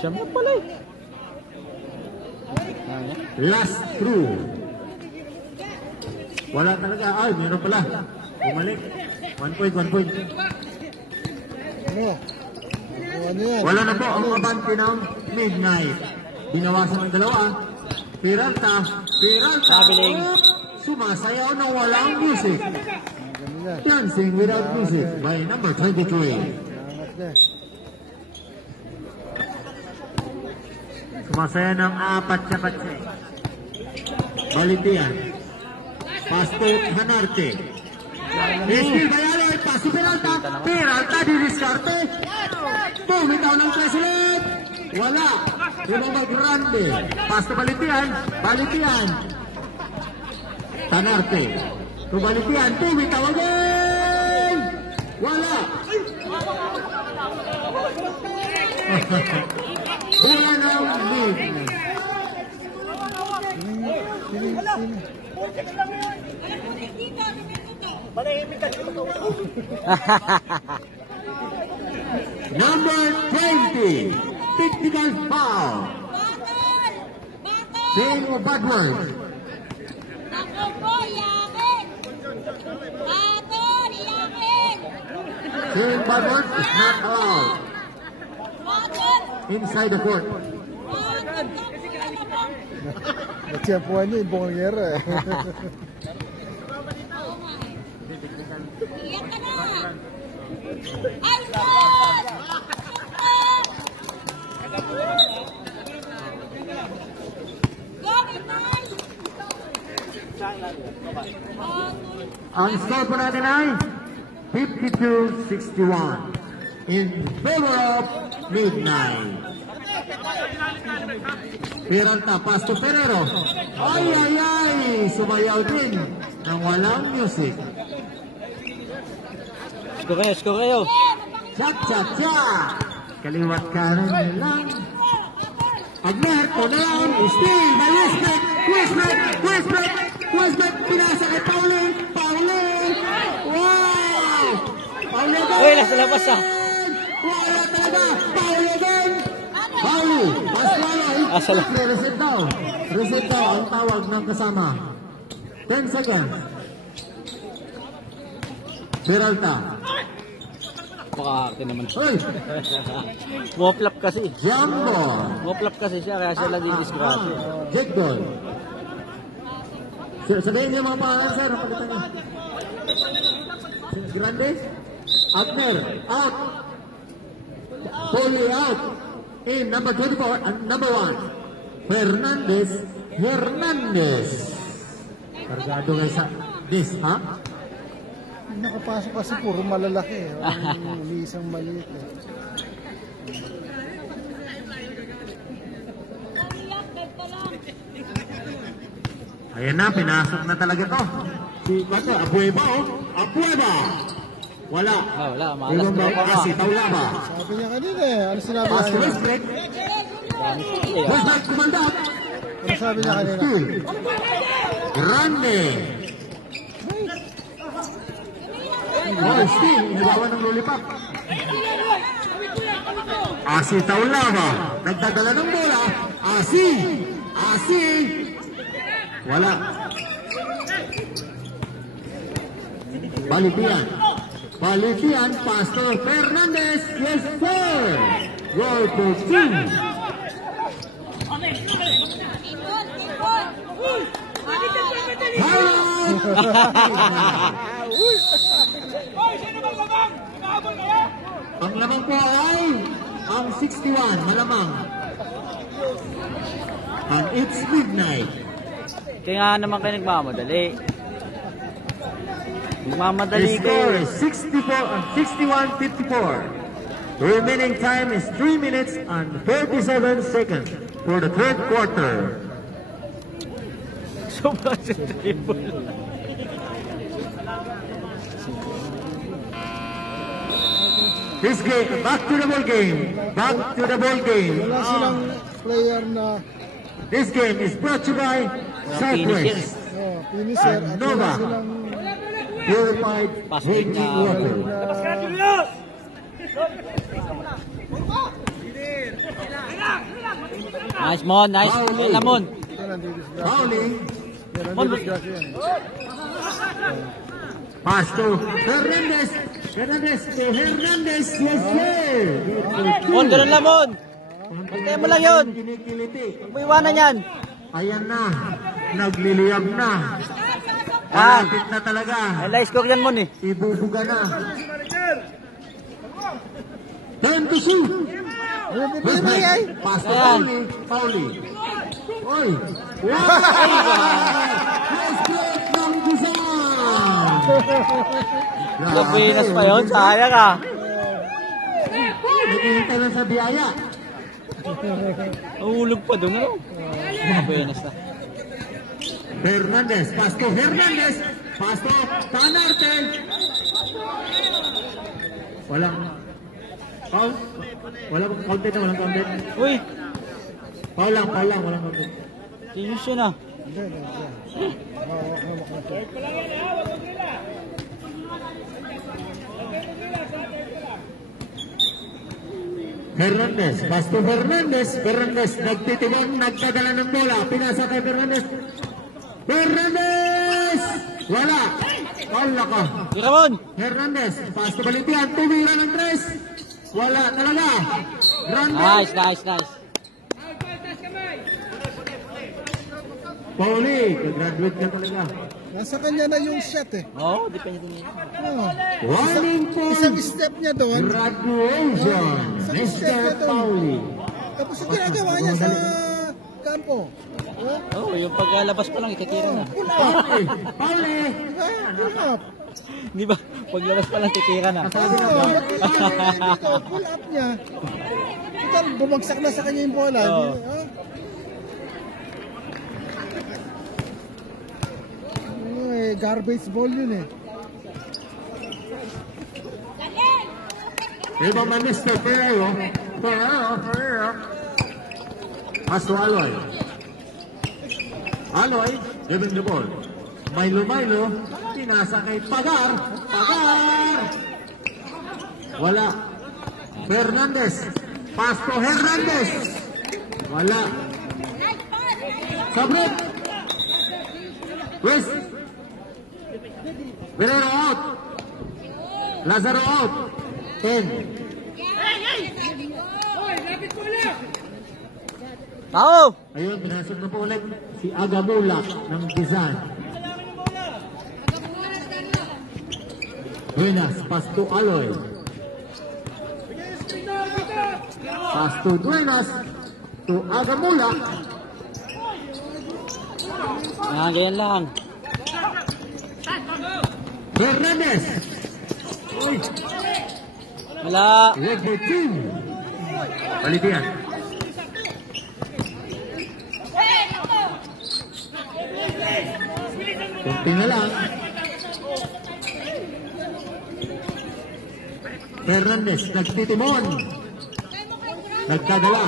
Siya mo pala eh. Last through. Wala talaga. Ay, meron pala. Bumalik. 1 point, 1 point. Ano? Ano yan? Wala na po ang abante ng Midnight. Binawasan ng dalawa. Peralta. Peralta. Traveling. Sumasayaw na walang music. Ganun yan. Dancing without music by number 23. Angat na. Sumasaya ng apat sa patse. Balitian. Pastor Hanarte. Estil Bayaloy. Paso Peralta. Peralta diniskarte. Bumitaw ng president. Wala. Ibang Grande. Pasto Balitian. Balitian. Hanarte. Balitian. Bumitaw again. Wala. Wala na ang lead. Number 20, technical foul. Saying a bad word. Saying bad word is not allowed inside the court. Natiyempuan niya yung bongera eh. Ang score po natin ay 52-61 in favor of Midnight. Peralta, Pasto Ferrero. Ay, ay, ay! Sumayaw din ng walang music. Score kayo. Chak, chak, chak! Kaliwat kanan lang. Agner, Conan, Steel, by Westbrook, Westbrook, Westbrook, Westbrook, pinasa kay Pauli, Pauli! Wow! Pauli again! Uy, nasa labas ah. Wala talaga! Pauli again! Pauli, Pascualo, reset daw. Reset daw ang tawag ng kasama. 10 seconds. Peralta. Pakakarte naman. Uy! Moplap kasi. Jumbo! Moplap kasi siya, kaya siya lagi disgrasya. Jackdoll. Sabihin niyo mga pangalan, sir. Palitan niyo. Grande. Abner. Out. Poli out. In number 24 and number 1. Hernandez. Hernandez. Kargado kayo sa this, ha? Nakapasok kasi puro malalaki. May isang maliit eh. Ayan na, pinasok na talaga to. Si Bato, Abueva, oh. Abueva! Wala. Wala, malas Ibang na ba? pa. Kasi taula ba? Sabi niya kanina eh. Ano sinabi Pass to niya? Westbrook. Dami sila eh. Westbrook kumandat. Ano sabi niya kanina? Steel. Grande. Oh, Steel. Inagawa ng lollipop. Asi taula ba? Nagdadala ng bola. Asi. Asi. Wala. Balitian. Balitian, Pastor Fernandez. Yes, sir. Goal to team. Hello. Ang lamang po ay ang 61, malamang. And it's midnight. Kaya nga naman kayo nagmamadali. Nagmamadali The score kayo. is 61-54. The remaining time is 3 minutes and 37 seconds for the third quarter. Sobrang sa table. This game, back to the ball game. Back to the ball game. Wala silang player na This game is brought to you by Southwest. finisher at wala Nova. silang Purified Passing drinking na. water. Nice, Mon. Nice. Kay Lamon. Fouling. Mon. Pass to Hernandez. Hernandez to Hernandez. Yes, sir. Mon, ganun Lamon. Pagkaya mo lang yun. Kinikiliti. Huwag mo iwanan yan. Ayan na. Nagliliyab na. Ah. Malapit na talaga. Ay, live score yan, Mon eh. Ibubuga na. Time to shoot. Pass to Ayan. Pauli. Oy. Wow! Nice break ng Busan. Pilipinas pa yun. Sayang ah. Naghihintay na sa biyaya. Uhulog pa doon, ano? Pilipinas na. Hernandez. Pass to Hernandez. Pass to Tanarte. Walang foul. Walang content na, walang content. Uy, Foul lang, walang content. kinis yun ah. Hernandez, pass to Hernandez. Hernandez, nagtitibon, nagdadala ng bola. Pinasa kay Hernandez. Hernandez! Wala. Foul ka. Di Ramon. Hernandez, pass to Balitian. Tumira ng tres. Wala talaga. Nice, nice, nice. Pauli, graduate ka talaga. nasa kanya na yung shot eh. Oo, depende din yun. Warning Isang point. step niya doon. Graduation. Mr. Pauli. Tapos yung ginagawa niya sa kampo. Oo, yung paglalabas pa lang, itatira na. Pull up. Pauli. Pauli. Diba? Pull up. Di ba? Paglabas pa lang, titira na. Dito, pull up niya. Total, bumagsak na sa kanya yung bola. Oo. Garbage ball yun eh. Iba man Mr. Ferrero. Ferrero. Pass to Aloy. Aloy, giving the ball. Milo, pinasa kay Pagar. Pagar! Wala. Hernandez. Pass to Hernandez. Wala. Sabret. West. Ferrero out. Lazaro out. 10. Tao! Ayun, pinasok na po ulit si Agamulak ng Dizan. Duenas, pass to Aloy. Pass to Duenas to Agamulak. Ganyan lang. Hernandez. Uy, Wala. red by team. Balitian. Kunti na lang. Hernandez, nagtitimon. Nagkadala.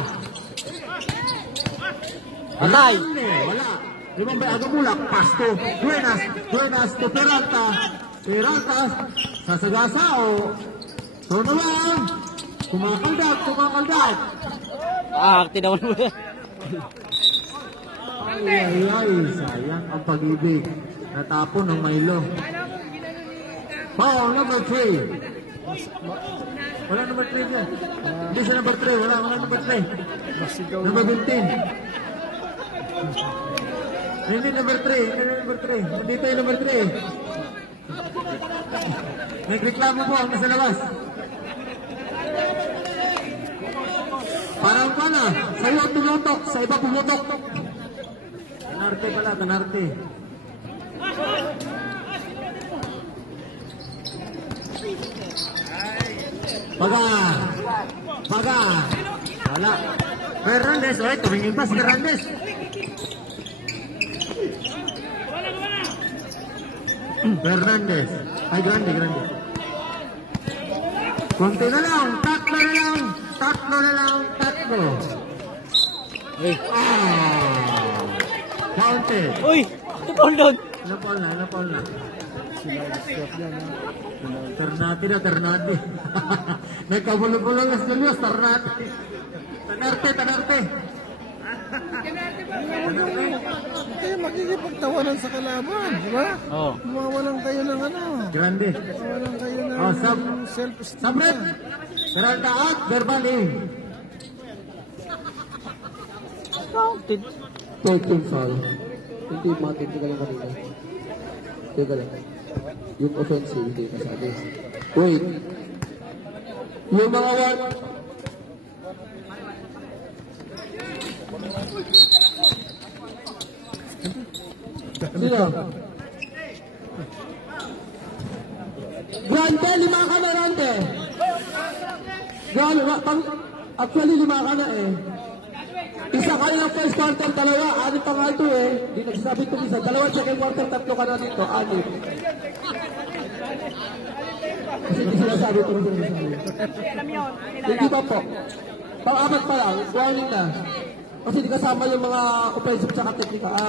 Patay. Wala. Limang ba Agamulak, pass to Duenas. Duenas to Peralta. Peralta, sasagasa o tono lang. Kumakaldag. Tinawan mo yan. Ay, sayang ang pag-ibig. Natapon ng Milo. Foul number 3. Wala number 3 dyan. Hindi siya number 3. Wala number 3. Number 15. Hindi number 3. Hindi number 3. Hindi tayo number 3. Nagreklamo po ang nasa labas. Parang pa na. Sa'yo tumutok. Sa iba pumutok. Tanarte pala. Tanarte. Paga. Wala. Hernandez. Oy, tumingin pa si Hernandez. Hernandez. Ay, grande. Kunti na lang. Tatlo na lang. Tatlo na lang. Tatlo. Uy. Counted. Uy! Napol doon. Napol na, napol na. Sila step yan, ha? Ternati na, ternati. Nagkabulo-bulo ng Julius, ternati. Tanarte, tanarte. Kayo makikipagtawanan sa kalaban, di ba? Oo. Mawawalan kayo ng ano. Grande. Mawawalan kayo ng Oh, self-esteem. Sabret. Peralta out, verbal in. Counted. 13 foul. Hindi mga technical yung kanina. Teka lang. Yung offensive, hindi masabi. Wait. Yung mga Sino? Grande, 5 ka na, Grande. Actually, 5 ka na eh. Isa kayo ng first quarter, dalawa, 6 pa nga ito eh. Hindi nagsasabi itong isa. Dalawa, second quarter, 3 ka na dito, 6. Kasi hindi sinasabi ito rin sinasabi. Hindi ba po? Pang-apat pa lang, warning na. Kasi hindi kasama yung mga offensive tsaka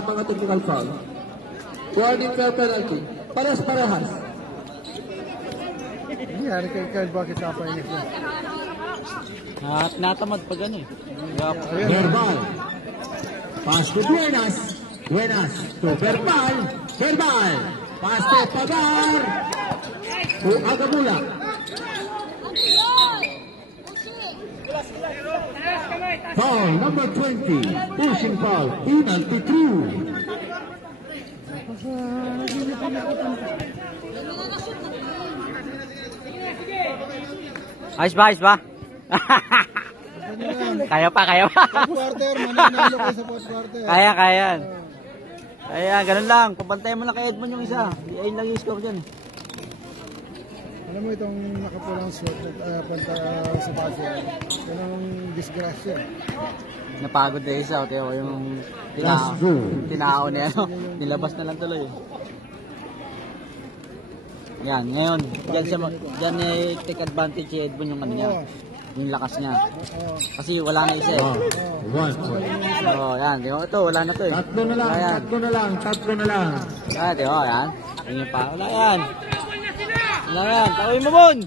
mga technical foul. Warning fair penalty. Parehas. Hindi, hari kay Kyle, bakit napainit mo? Natamad pa gano'n eh. Verbal. Pass to Buenas. Buenas to Verbal. Verbal. Pass to Pagar. To Agamula. Foul number 20. Pushing foul. Penalty through. Ayos ba? Kaya pa. Fourth quarter, mananalo kayo sa fourth quarter. Kaya. Kaya, ganun lang. Pabantayan mo na kay Edmond yung isa. Ayun lang yung score dyan. Alam mo itong nakapulang suit panta sa base. Yan ang disgrasya. Napagod na isa. Okay, yung tinao niya. Nilabas na lang tuloy. Yan, ngayon. Diyan take advantage si Edmond yung ano niya. Yung lakas niya. Kasi wala na isa eh. Yan. Ito, wala na to eh. Tatlo na lang. Yan, yan. Tingin pa. Wala yan. Tawin mo, Mon!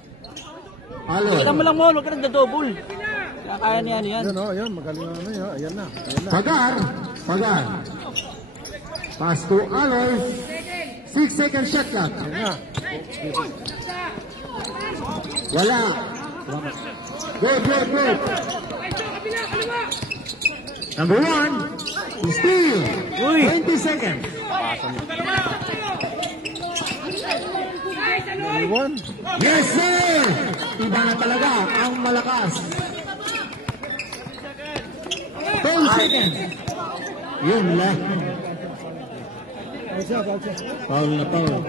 Kita mo lang, Mon. Huwag ka nagda-double. Kaya niya yan. Yan, magaling na yan. Ayan na. Pagar. Pass to Aloy. 6-second shot clock. Wala. Good. Number 1. Steal. 20 seconds. Yes, sir! Iba na talaga ang malakas. 10 seconds. Yun lang. Foul na foul.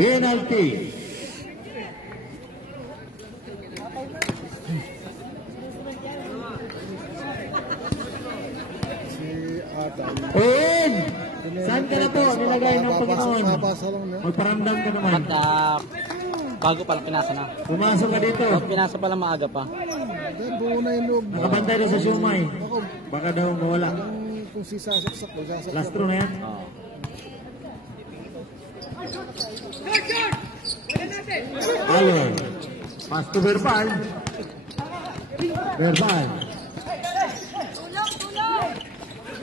Penalty. Owen! Saan ka na to? Nilagay ng Panginoon. Magparamdam ka naman. Bago pa lang pinasa na. Pumasok ka dito. Pinasa pa lang maaga pa. Buo na yung loob. Nakabantay daw sa siumay. Baka daw mawala. Kung sisasaksak ko, sasaksak. Lastro na yan. Alon. Pass to Verbal.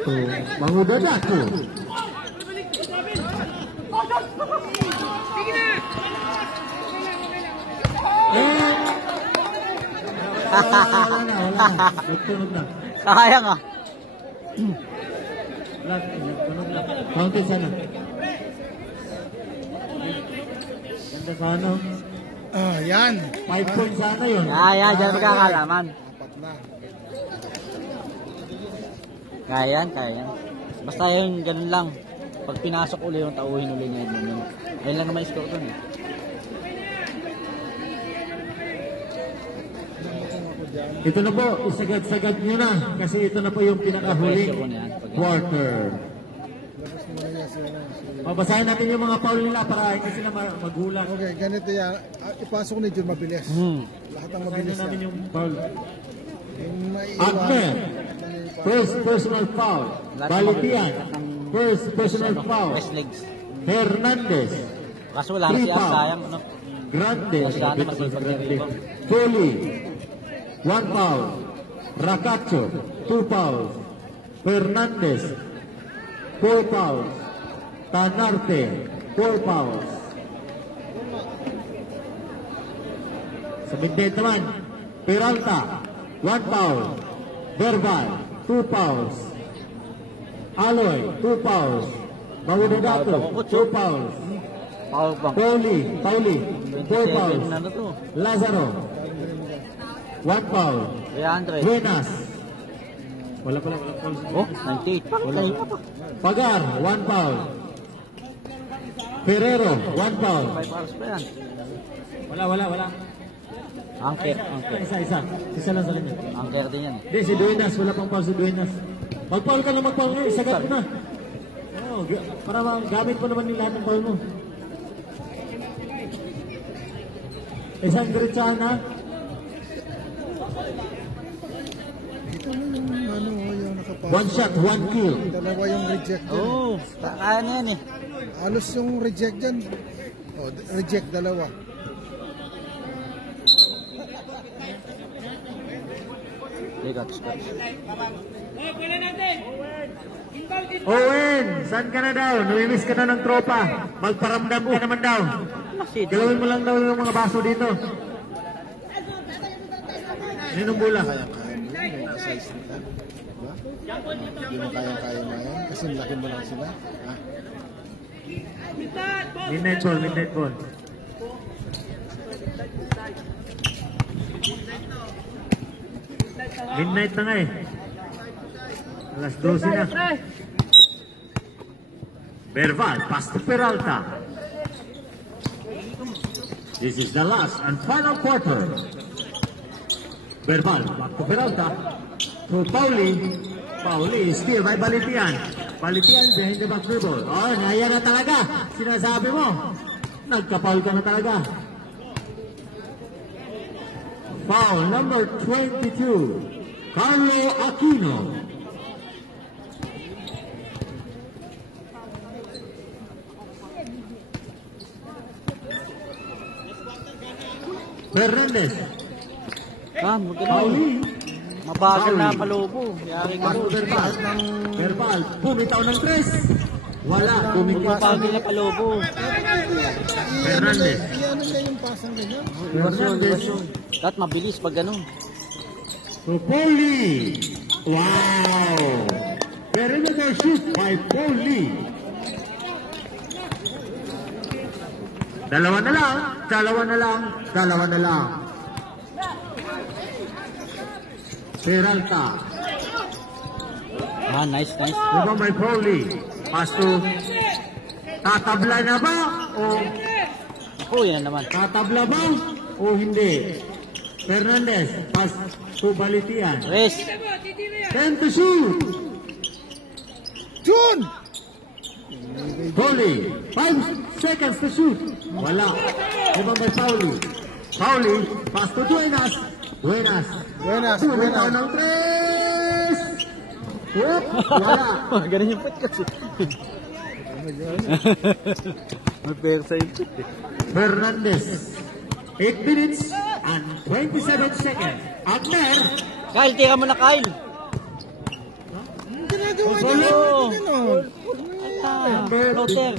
To Mangudadako. Wala. Nagtunog na. Sayang ah. Nagtunog na. Counted sana. Ganda sana. Yan. 5 points sana yun. Yan, dyan magkakalaman. 4 na. Kaya yan. Basta yun, ganun lang. Pag pinasok uli yung tauhin uli niya yun. Ayun lang naman yung score dun eh. Ito na po, isagad-sagad nyo na. Kasi ito na po yung pinakahuling quarter. Labas mo na yan sila. Babasahin natin yung mga foul nila para hindi sila magulat. Okay, ganito yan. Ipasok ni Jun mabilis. Lahat ng mabilis Babasahin natin yan. yung foul. Yung maiiwan. Agner, first personal foul. Balitian, first personal foul. West legs. Hernandez, Kaso wala na siya, sayang, ano? Grande, Masyado masipag na rin. Tuli, 1 foul. Racacho, 2 fouls. Fernandez, 4 fouls. Tanarte, 4 fouls. Sa midnight naman, Peralta, 1 foul. Verbal, 2 fouls. Aloy, 2 fouls. Maudigato, 2 fouls. Foul bang? Pauli, 4 fouls. Ano to? Lazaro, 1 foul. 300. Buenas, wala fouls. Oh, 98. Bakit kayo pa? Pagar, 1 foul. Ferrero, 1 foul. 5 hours pa yan. Wala. Angker. Isa lang sa limit. Angker din yan. Hindi, si Duenas, wala pang foul si Duenas. Mag-foul ka na mag-foul ngayon, isagat mo na. Para gamit mo naman yung lahat ng foul mo. Isang diretsahan na. Ito na yung ano, yung nakapasok. 1 shot, 1 kill. Dalawa yung reject dyan. Oo, kaya na yan eh. Halos yung reject dyan. Oh, reject dalawa. Ligat. Owen, saan ka na daw? Numimis ka na ng tropa. Magparamdam ka naman daw. Galawin mo lang daw yung mga baso dito. Sinong bola? Hindi mo kaya-kaya mo yan. Kasi laki mo lang sila. Ha? Midnight ball. Midnight na nga eh. Alas 12 na. Berval, pass to Peralta. This is the last and final quarter. Berval, back to Peralta. To Pauli is still by Balitian. Balitian behind the back dribble. Oh, naya na talaga. Sinasabi mo. Nagka-foul ka na talaga. Foul number 22. Carlo Aquino. Fernandez. Pauli. Mabagal na palobo. Yari ka mo. Verbal. Bumitaw ng 3. Wala. Mabagal na palobo. Fernandez. Iyan na yung pasang ganyan. Fernandez. Dapat mabilis pag ganun. To Pauli. Wow. Perimeter shoot by Pauli. Dalawa na lang. Peralta. Nice. Diba may Pauli? Pass to tatabla na ba? O Oh, yan naman. tatabla ba? O hindi? Fernandez. Pass to Balitian. Rest. 10 to shoot. Jun! Pauli. 5 seconds to shoot. Wala. Diba may Pauli? Pass to Buenas. Buenas. Bumitaw ng 3. Whoop. Wala. Ganun yung put kasi. May persa yung put eh. Fernandez. 8 minutes and 27 seconds. Agner. Kyle, tira mo na Kyle. Ginagawa niya Wala. ganun. Floater.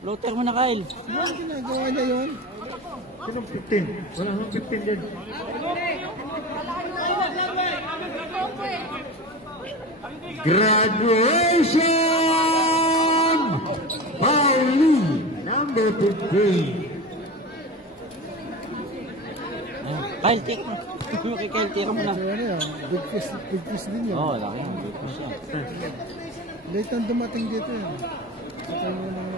Floater mo na Kyle. Ginagawa niya yun. Sinong 15? Wala nang 15 din. Graduation! Pauli, number 15. Kyle, tira mo. Kay Kyle, tira mo na. Ano yan? Big fish din yun. Oo, laki. Big push yan. Late ang dumating dito yan. Patay mo ng...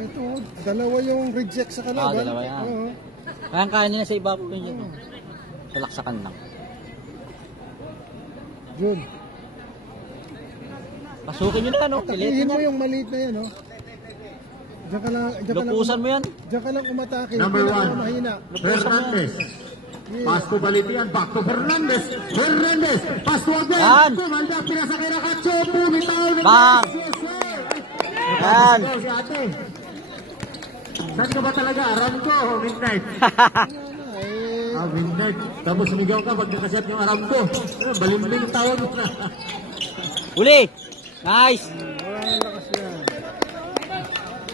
Ito, dalawa yung reject sa kalaban. Dalawa yan. Oo. Kaya niya sa ibabaw yun. Salaksakan lang. Jun. Pasukin nyo na, no? Atakihin mo yung maliit na yan, no? Diyan ka lang, Lupusan mo yan. diyan ka lang umatake. Number Hindi lang 1, mahina. Fernandez. Pass to Balitian, back to Fernandez. Fernandez, pass to Agel. Yan. Kumanda, pinasakay na Katso. Bumitaw. Bang. Yan. Si ate. Saan ka ba talaga? Aram ko, midnight. Midnight. Tapos sumigaw ka pag nakaset yung aram ko. Balimbing tawag mo na. Uli! Nice! Wala lakas yan.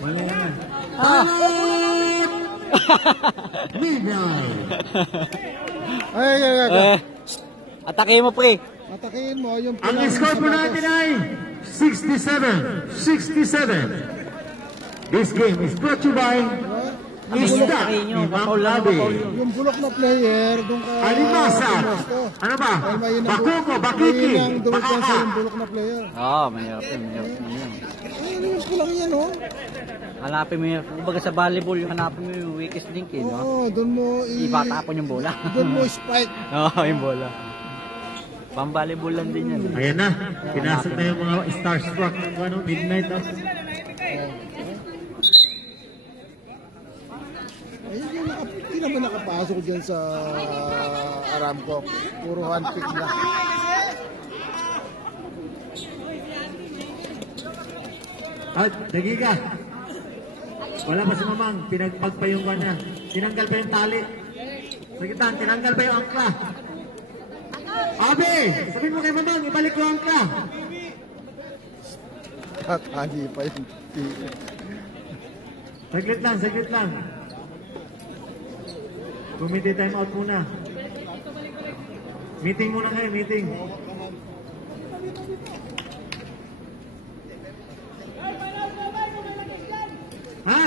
Wala yan. Midnight. Ay. Atake mo, pre. Atakihin mo yung Ang score po natin ay 67-67. This game is brought to you by Isda Imam Labi. Yung bulok na player, doon ka... Alimasan. Ano ba? Bakuko, Bakiki, Yung Bakaka. bulok na player. Mahirap yun. Ano yung kulang yan, oh? Hanapin mo yun. Kumbaga sa volleyball, hanapin mo yung weakest link, eh, no? Oo, doon mo Ibatapon yung bola. doon mo spike. Yung bola. Pang-volleyball lang din yan. Ayan na. Pinasok na yung mga starstruck. Midnight. Ayun yung hindi naman nakapasok dyan sa Aramco. Puro handpick na. At, dagiga. Wala pa si Mamang. Pinagpagpayong ka na. Tinanggal pa yung tali. Sagitan, tinanggal pa yung angkla. Abe! Sabihin mo kay Mamang, ibalik ko ang angkla. Tatani pa yung Saglit lang. Committee time out muna. Meeting muna kayo, meeting. Ha?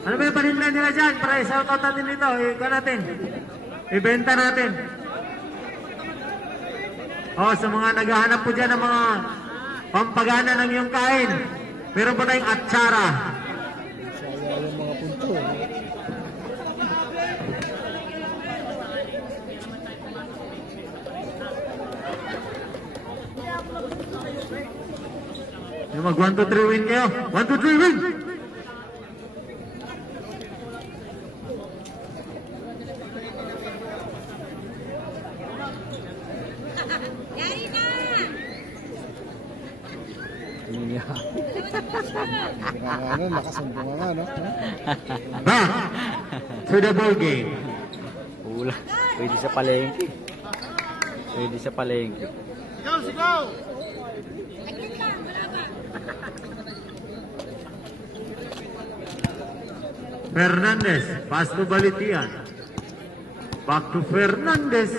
Ano ba yung paninla nila dyan? Para i-shout out natin dito. Ikaw natin. Ibenta natin. Sa mga naghahanap po dyan ng mga pampagana ng iyong kain. Meron po tayong atsara. sayang yung mga punto. Yung mag 1, 2, 3 win kayo. 1, 2, 3 win! Nakasambunga nga, no? Back to the ball game. Ula. Pwede sa palengke. Fernandez, pass to Balitian. Back to Fernandez.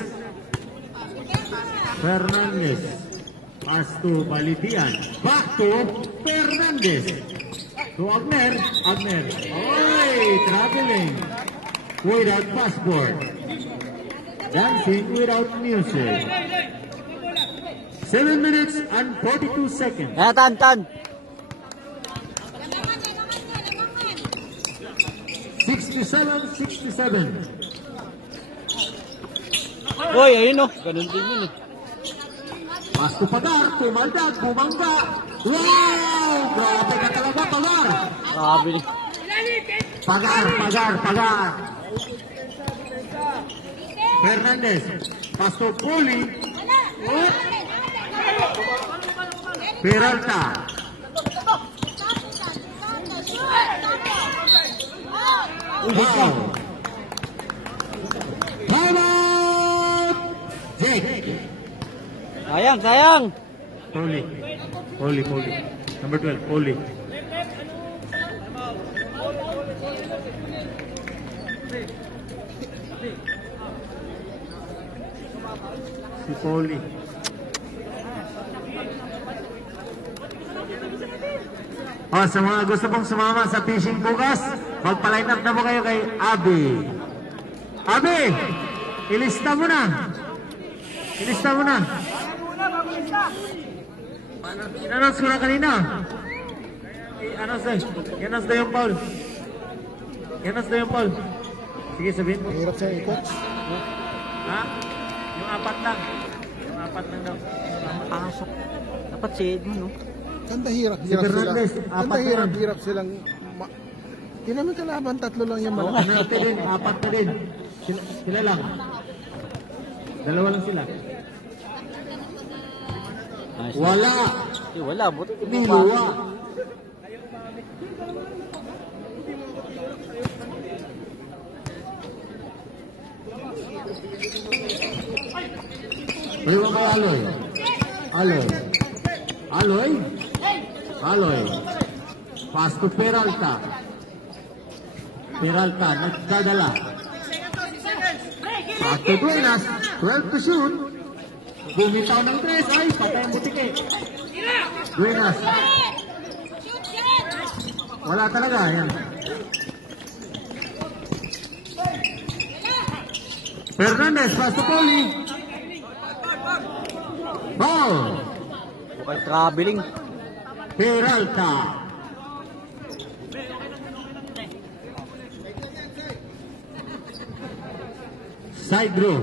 Pass to Balitian. Back to Fernandez. To Agner. Oy, traveling without passport. Dancing without music. 7 minutes and 42 seconds. Tan. 67. Uy, ayun, oh. Ganun din yun, eh. Pas to Pagar, tumaldag, bumangga. Wow! Grabe ka talaga, Pagar. Grabe ni. Pagar. Fernandez, pas to Puli. Peralta. Wow! Time out! Jake. Sayang. Poli. Number 12, Poli. Si Poli. Sa mga gusto pong sumama sa fishing bukas, magpa-line up na po kayo kay Abi. Abi! Ilista mo na. Inanos ko na kanina. Ganas na yung foul. Ganas na yung foul. Sige, sabihin mo. Hirap siya i-coach. Ha? Yung apat lang. Yung apat lang daw. Pasok. Dapat si Edmond, no? Kanta hirap Si sila. Fernandez, Kanta apat hirap silang... Di naman kalaban, 3 lang yung malaki. Penalty din, apat na din. Sila lang. 2 lang sila. Nice. Wala. Wala, buti. Niluwa. Liwa kay Aloy. Aloy. Pass to Peralta. Nagdadala. Pass to Duenas. 12 to shoot. Bumitaw ng 3. Ay, patay ang butike. Duenas. Wala talaga. Yan. Fernandez, pass to Poli. Ball. Bukay traveling. Peralta. Side row.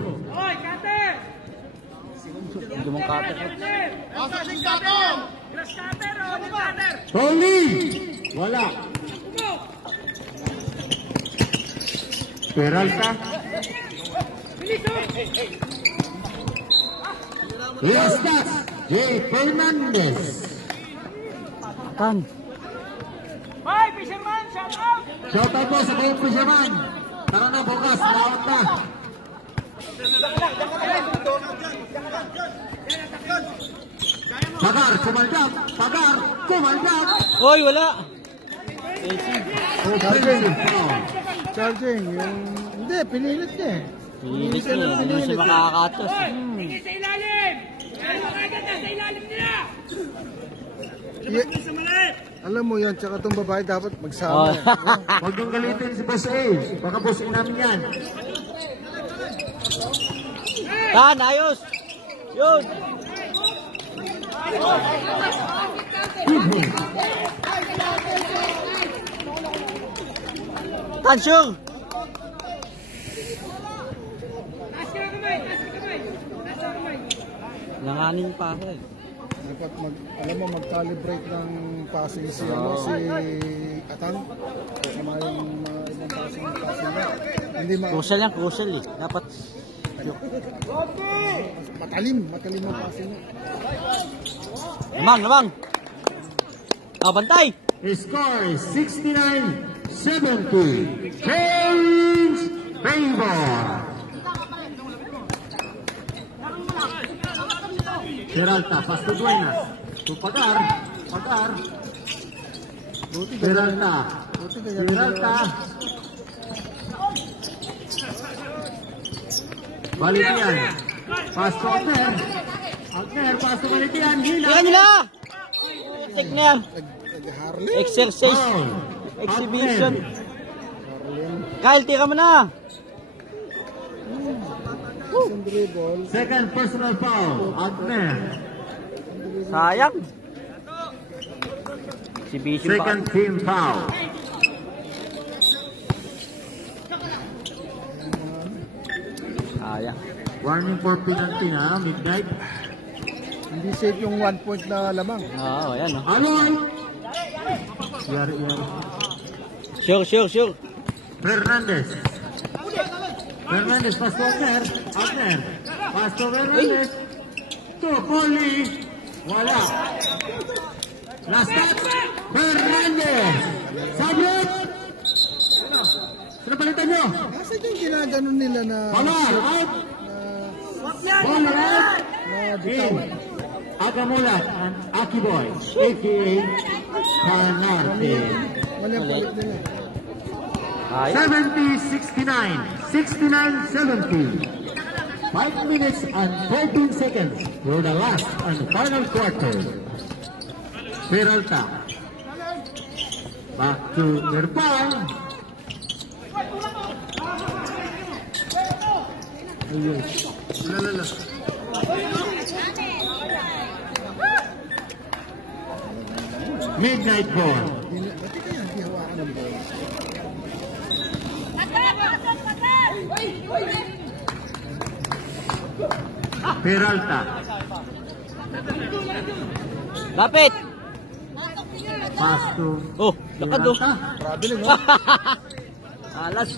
Hindi mong cutter. Poli. Wala. Peralta. Last touch. Jay Fernandez. Tan. Shout out po sa kayong fisherman. Tara na bukas, laot na. Pagar, kumaldap. Hoy, wala. Charging, yung... Hindi, pinilit niya eh. Pinilit niya. Hindi mo siya makakatos. Sa ilalim! Ano agad na sa ilalim nila! Sa maliit! Alam mo yun, tsaka itong babae dapat magsama. Huwag niyong galitin si Boss A. Baka Boss A namin yan. Tan, ayos. Yun. Tan, sure. Taas ka kamay! Langanin pa ako eh. Dapat alam mo, mag-calibrate ng passing si Atan. Kasama yung ibang passing niya. Hindi Crucial yan, crucial eh. Dapat. matalim ang passing niya. Lamang. Bantay. Score is 69-70. Change favor. Peralta, pass to Duenas. To Pagar. Peralta. Balitian. Pass to Agner. Pass to Balitian. Tingnan nila. Check na yan. Harley. Exercise. Exhibition. Kyle, tira mo na. Second personal foul. Agner. Sayang. Exhibition pa. Second team foul. Sayang. Warning for penalty ha, midnight. Hindi safe yung 1 point na lamang. Oo, ayan o. Aloy. Yari. Sure. Fernandez, pass to Agner. Pass to Fernandez. To Poli. Wala. Last touch. Fernandez. Sabot. Sino palitan nyo? Kasi yung ginaganon nila na... Pagar, out. Ball out. Na bitawan. Agamulat and Aki Boy, a.k.a. Panarte. Mali ang palit nila. Ayos. 70-69, 69-70. 5 minutes and 14 seconds for the last and final quarter. Peralta. Back to Nerpan. Ayun. Midnight ball. Dati kaya hindi hawakan ng bola. Peralta. Lapit! Pass to Oh, lakad oh. Peralta. Traveling, no? Alas,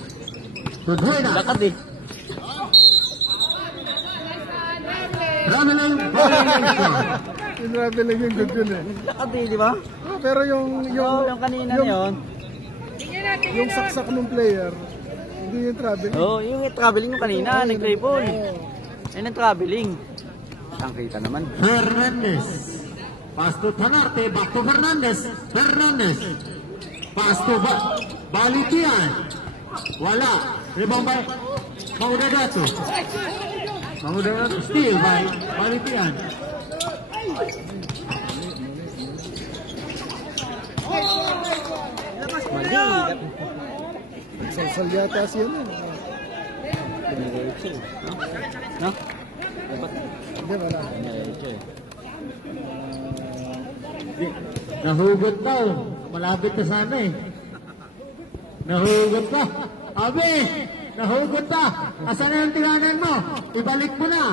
To Duenas. lakad eh. Traveling violation. Yung traveling yung good yun eh. Lakad eh, di ba? Oh, pero yung Yung kanina na yun. yung saksak ng player, hindi yung traveling. Oh, yung traveling yung kanina, nag-dribble. Yan ang traveling. Ang kita naman. Fernandez. Pass to Tanarte. Back to Fernandez. Fernandez. Pass to Balitian. Wala. Rebound by Maudadato. Maudadato. Steal by Balitian. Mali. Salsal yata siya na. No? Hindi, wala. Nahugot daw. Malapit na sana eh. Nahugot na. Abi! Nahugot na. Asan na yung tinganan mo? Ibalik mo na.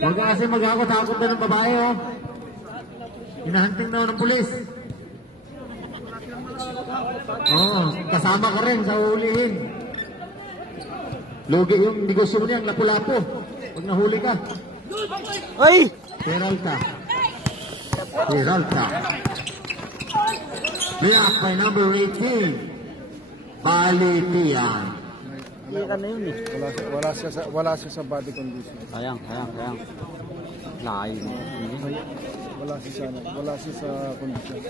Huwag ka kasi magkakatakot na ng babae oh. Hinahanting na ng pulis. Oo, kasama ka rin sa ulihin. Lugi yung negosyo mo niyan, lapu-lapu. Pag nahuli ka. Ay! Peralta. Peralta. Blocked by number 18. Balitian. Tira na yun eh. Wala siya sa body condition. Sayang. Layo na. Wala siya sa kondisyon.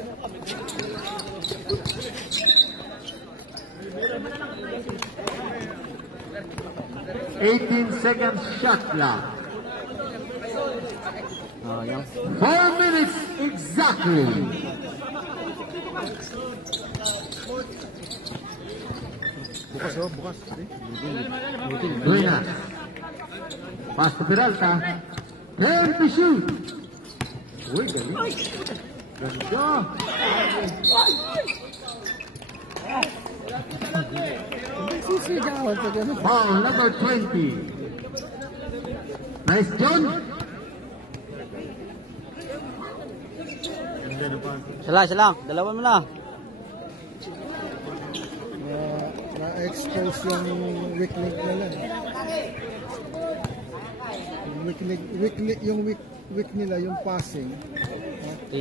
seconds shot clock. Sayang. 4 minutes exactly. Bukas. Duenas. Pass to Peralta. Turn to shoot. Uy, galing. Ganda. Sisigawan sa ganun. Foul number 20. Nice, John. Isa lang. Dalawa mo na. Na-expose yung weak link nila. Yung weak nila, yung passing.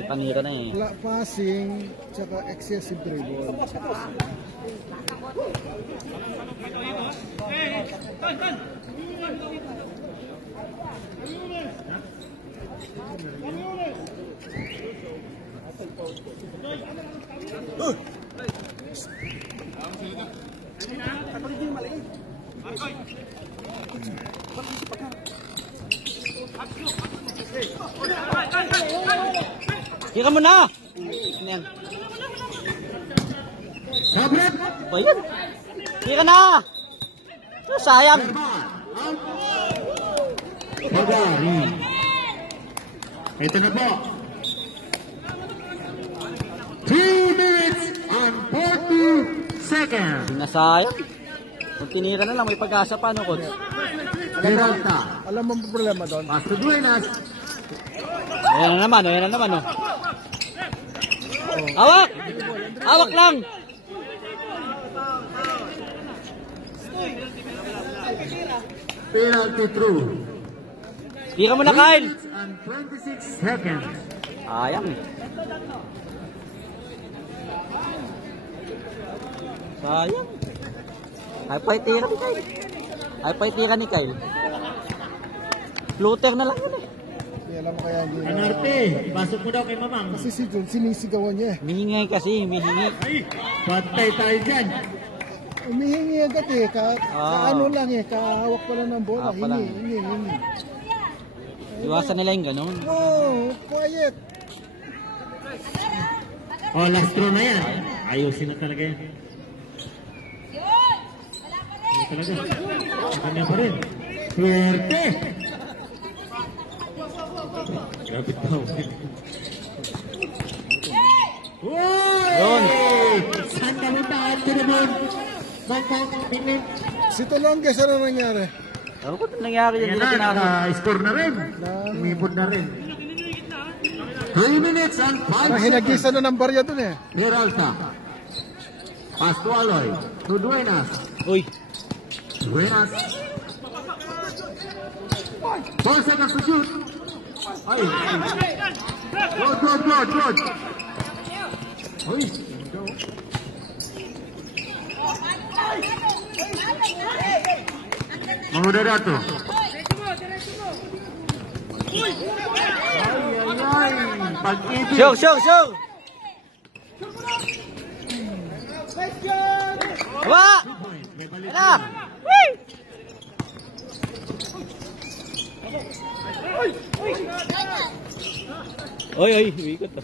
Panira na eh. Passing, tsaka excessive dribble. Tira mo na! Yan. Sabret. O yun. Tira na! Sayang. Pagari. Ito na po. 2 minutes and 40 seconds. Nasayang. Kung tinira na lang, may pag-asa pa, no, coach? Peralta. Alam mo ang problema doon? Pass to Duenas. Ayan na naman, oh. Hawak! Hawak lang! Penalty through. Tira mo na, 3 Kyle! minutes and 26 seconds. Sayang eh. Sayang. Ay pa itira ni Kyle. Floater na lang yun eh. Hindi alam mo kaya hindi na. Anarte, ipasok mo daw kay Mamang. Kasi si Jun, sinisigawan niya eh. Mihingi kasi, mihingi. Patay tayo dyan. Umihingi agad eh. Ano lang eh. Kahawak pa lang ng bola. Pa lang. Hingi. Iwasan nila yung ganun. Oh, quiet. Oh, last throw na yan. Ayusin na talaga yan. Talaga. Kanya pa rin. Swerte. Lapit daw. Yun. Saan kami pa ang tinubon? Tingin. Si Tolonges, ano nangyari? Ano ko nangyari yan? Yan Hindi na na, tinakot. naka-score na rin. Umipod na rin. 3 minutes and 5 Parang seconds. hinagisan na ng barya dun eh. Peralta. Pass to Aloy. To Duenas. Uy. Duenas. 4 seconds to shoot. Ay. Good. Uy. Mangudarato. Ay, pag-ibig. Show! Aba! Yan na! Whee! Oy, umiikot to.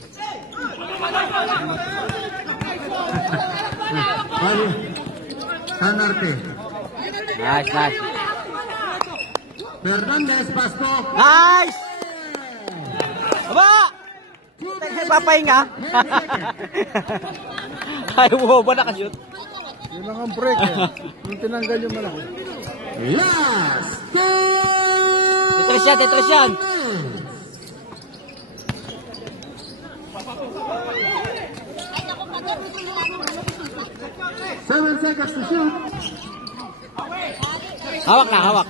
Bali. Sanarte. Nice. Fernandez, pass to. Nice! Aba! Papahinga? Ay, wow, ba nakashoot? Yun lang ang break eh. Yung tinanggal yung malaki. Last. Tetris yan. 7 seconds to shoot. Hawak.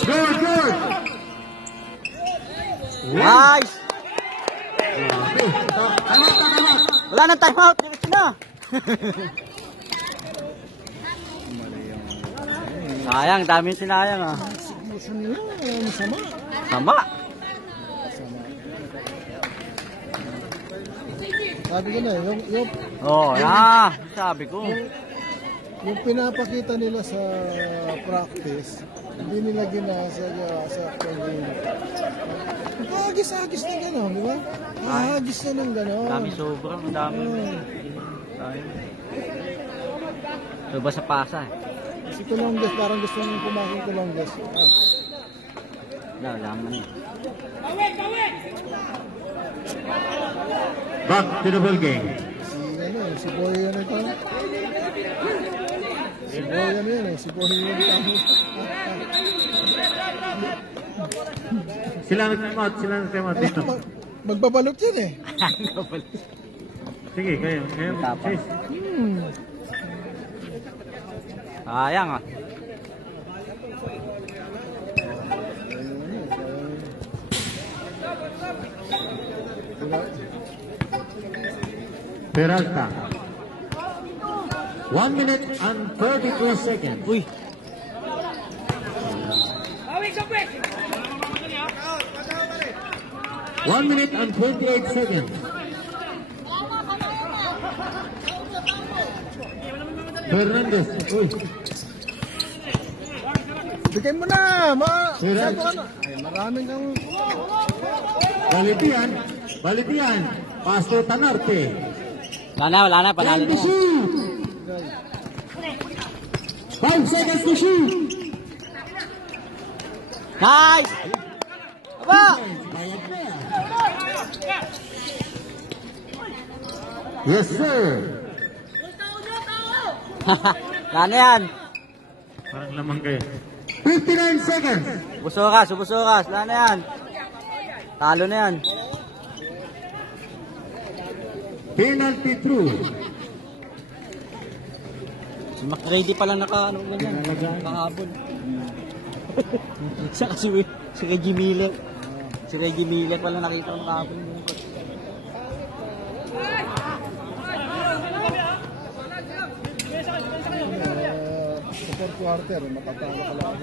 Good. Nice! Tama. Wala nang time out. Diretso na. Sayang, daming sinayang ah. Gusto nila, masama. Sama. Sabi ko na, yung Oh, sabi ko. yung pinapakita nila sa practice, hindi nila ginasa sa actual game. Hagis na gano'n, di ba? Hagis na ng gano'n. Dami sobrang, dami. Soba sa pasa eh. Si Tolonges, parang gusto nang pumasok Tolonges. Wala mo na eh. Back to the ball game. Si Boy yan ito. Si Boy yan yan eh. Si Boy yan ito. Sila nag-time out dito. Magbabalot yan eh. Sige, kayo. Tapos. Sis. Sayang ah. Peralta. 1 minute and 33 seconds. Uy. Awik sa pwes! 1 minute and 28 seconds. Fernandez. Uy. Bigay mo na! Sira. Ay, maraming kang... Balitian. Pass to Tanarte. Wala na, panalo na. 5 seconds to shoot. Nice! Aba! Yes, sir. Wala na yan. Parang lamang kayo. 59 seconds. Busokas. Wala na yan. Talo na yan. Penalty through. Si McReady palang ganyan. Nakahabol. Saka si Reggie Miller. Si Reggie Miller palang nakita ko nakahabol. Sa fourth quarter, matatalo ka lang.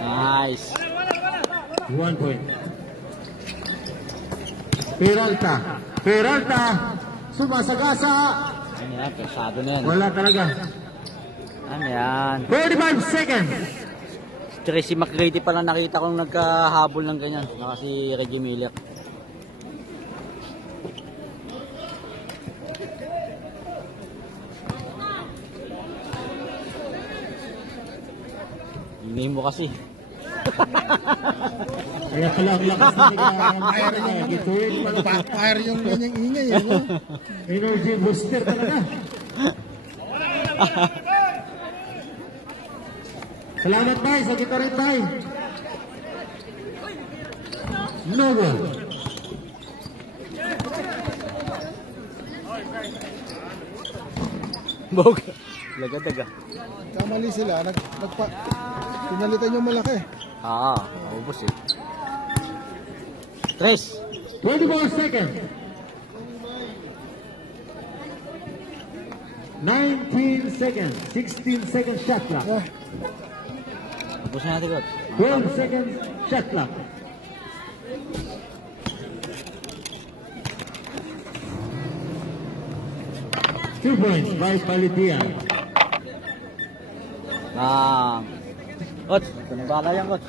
Nice. 1 point. Peralta. Sumasagasa. Ano yan? Pesado na yan. Wala talaga. Ano yan? 45 seconds. Si McReady palang nakita kong nagkahabol ng ganyan. Saka si Reggie Miller. Ingay mo kasi. Kaya pala ang lakas na Fire yung fire yung ganyang ingay. No? energy booster talaga. Salamat tayo sa kita rin tayo. No goal. Bog. Lagadaga. Kamali sila. Pinalitan yung malaki. Ubus eh. 3. 24 seconds. 19 seconds. 16 seconds shot clock. Ubus na natin, coach. 12 seconds shot clock. Two points by Palitian. Coach, ito na bala yan, coach.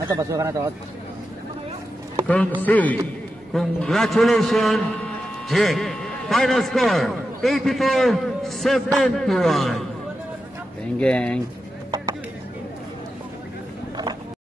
Ito, basura na ito, coach. Concede. Congratulations, Jake. Final score, 84-71. Geng, geng.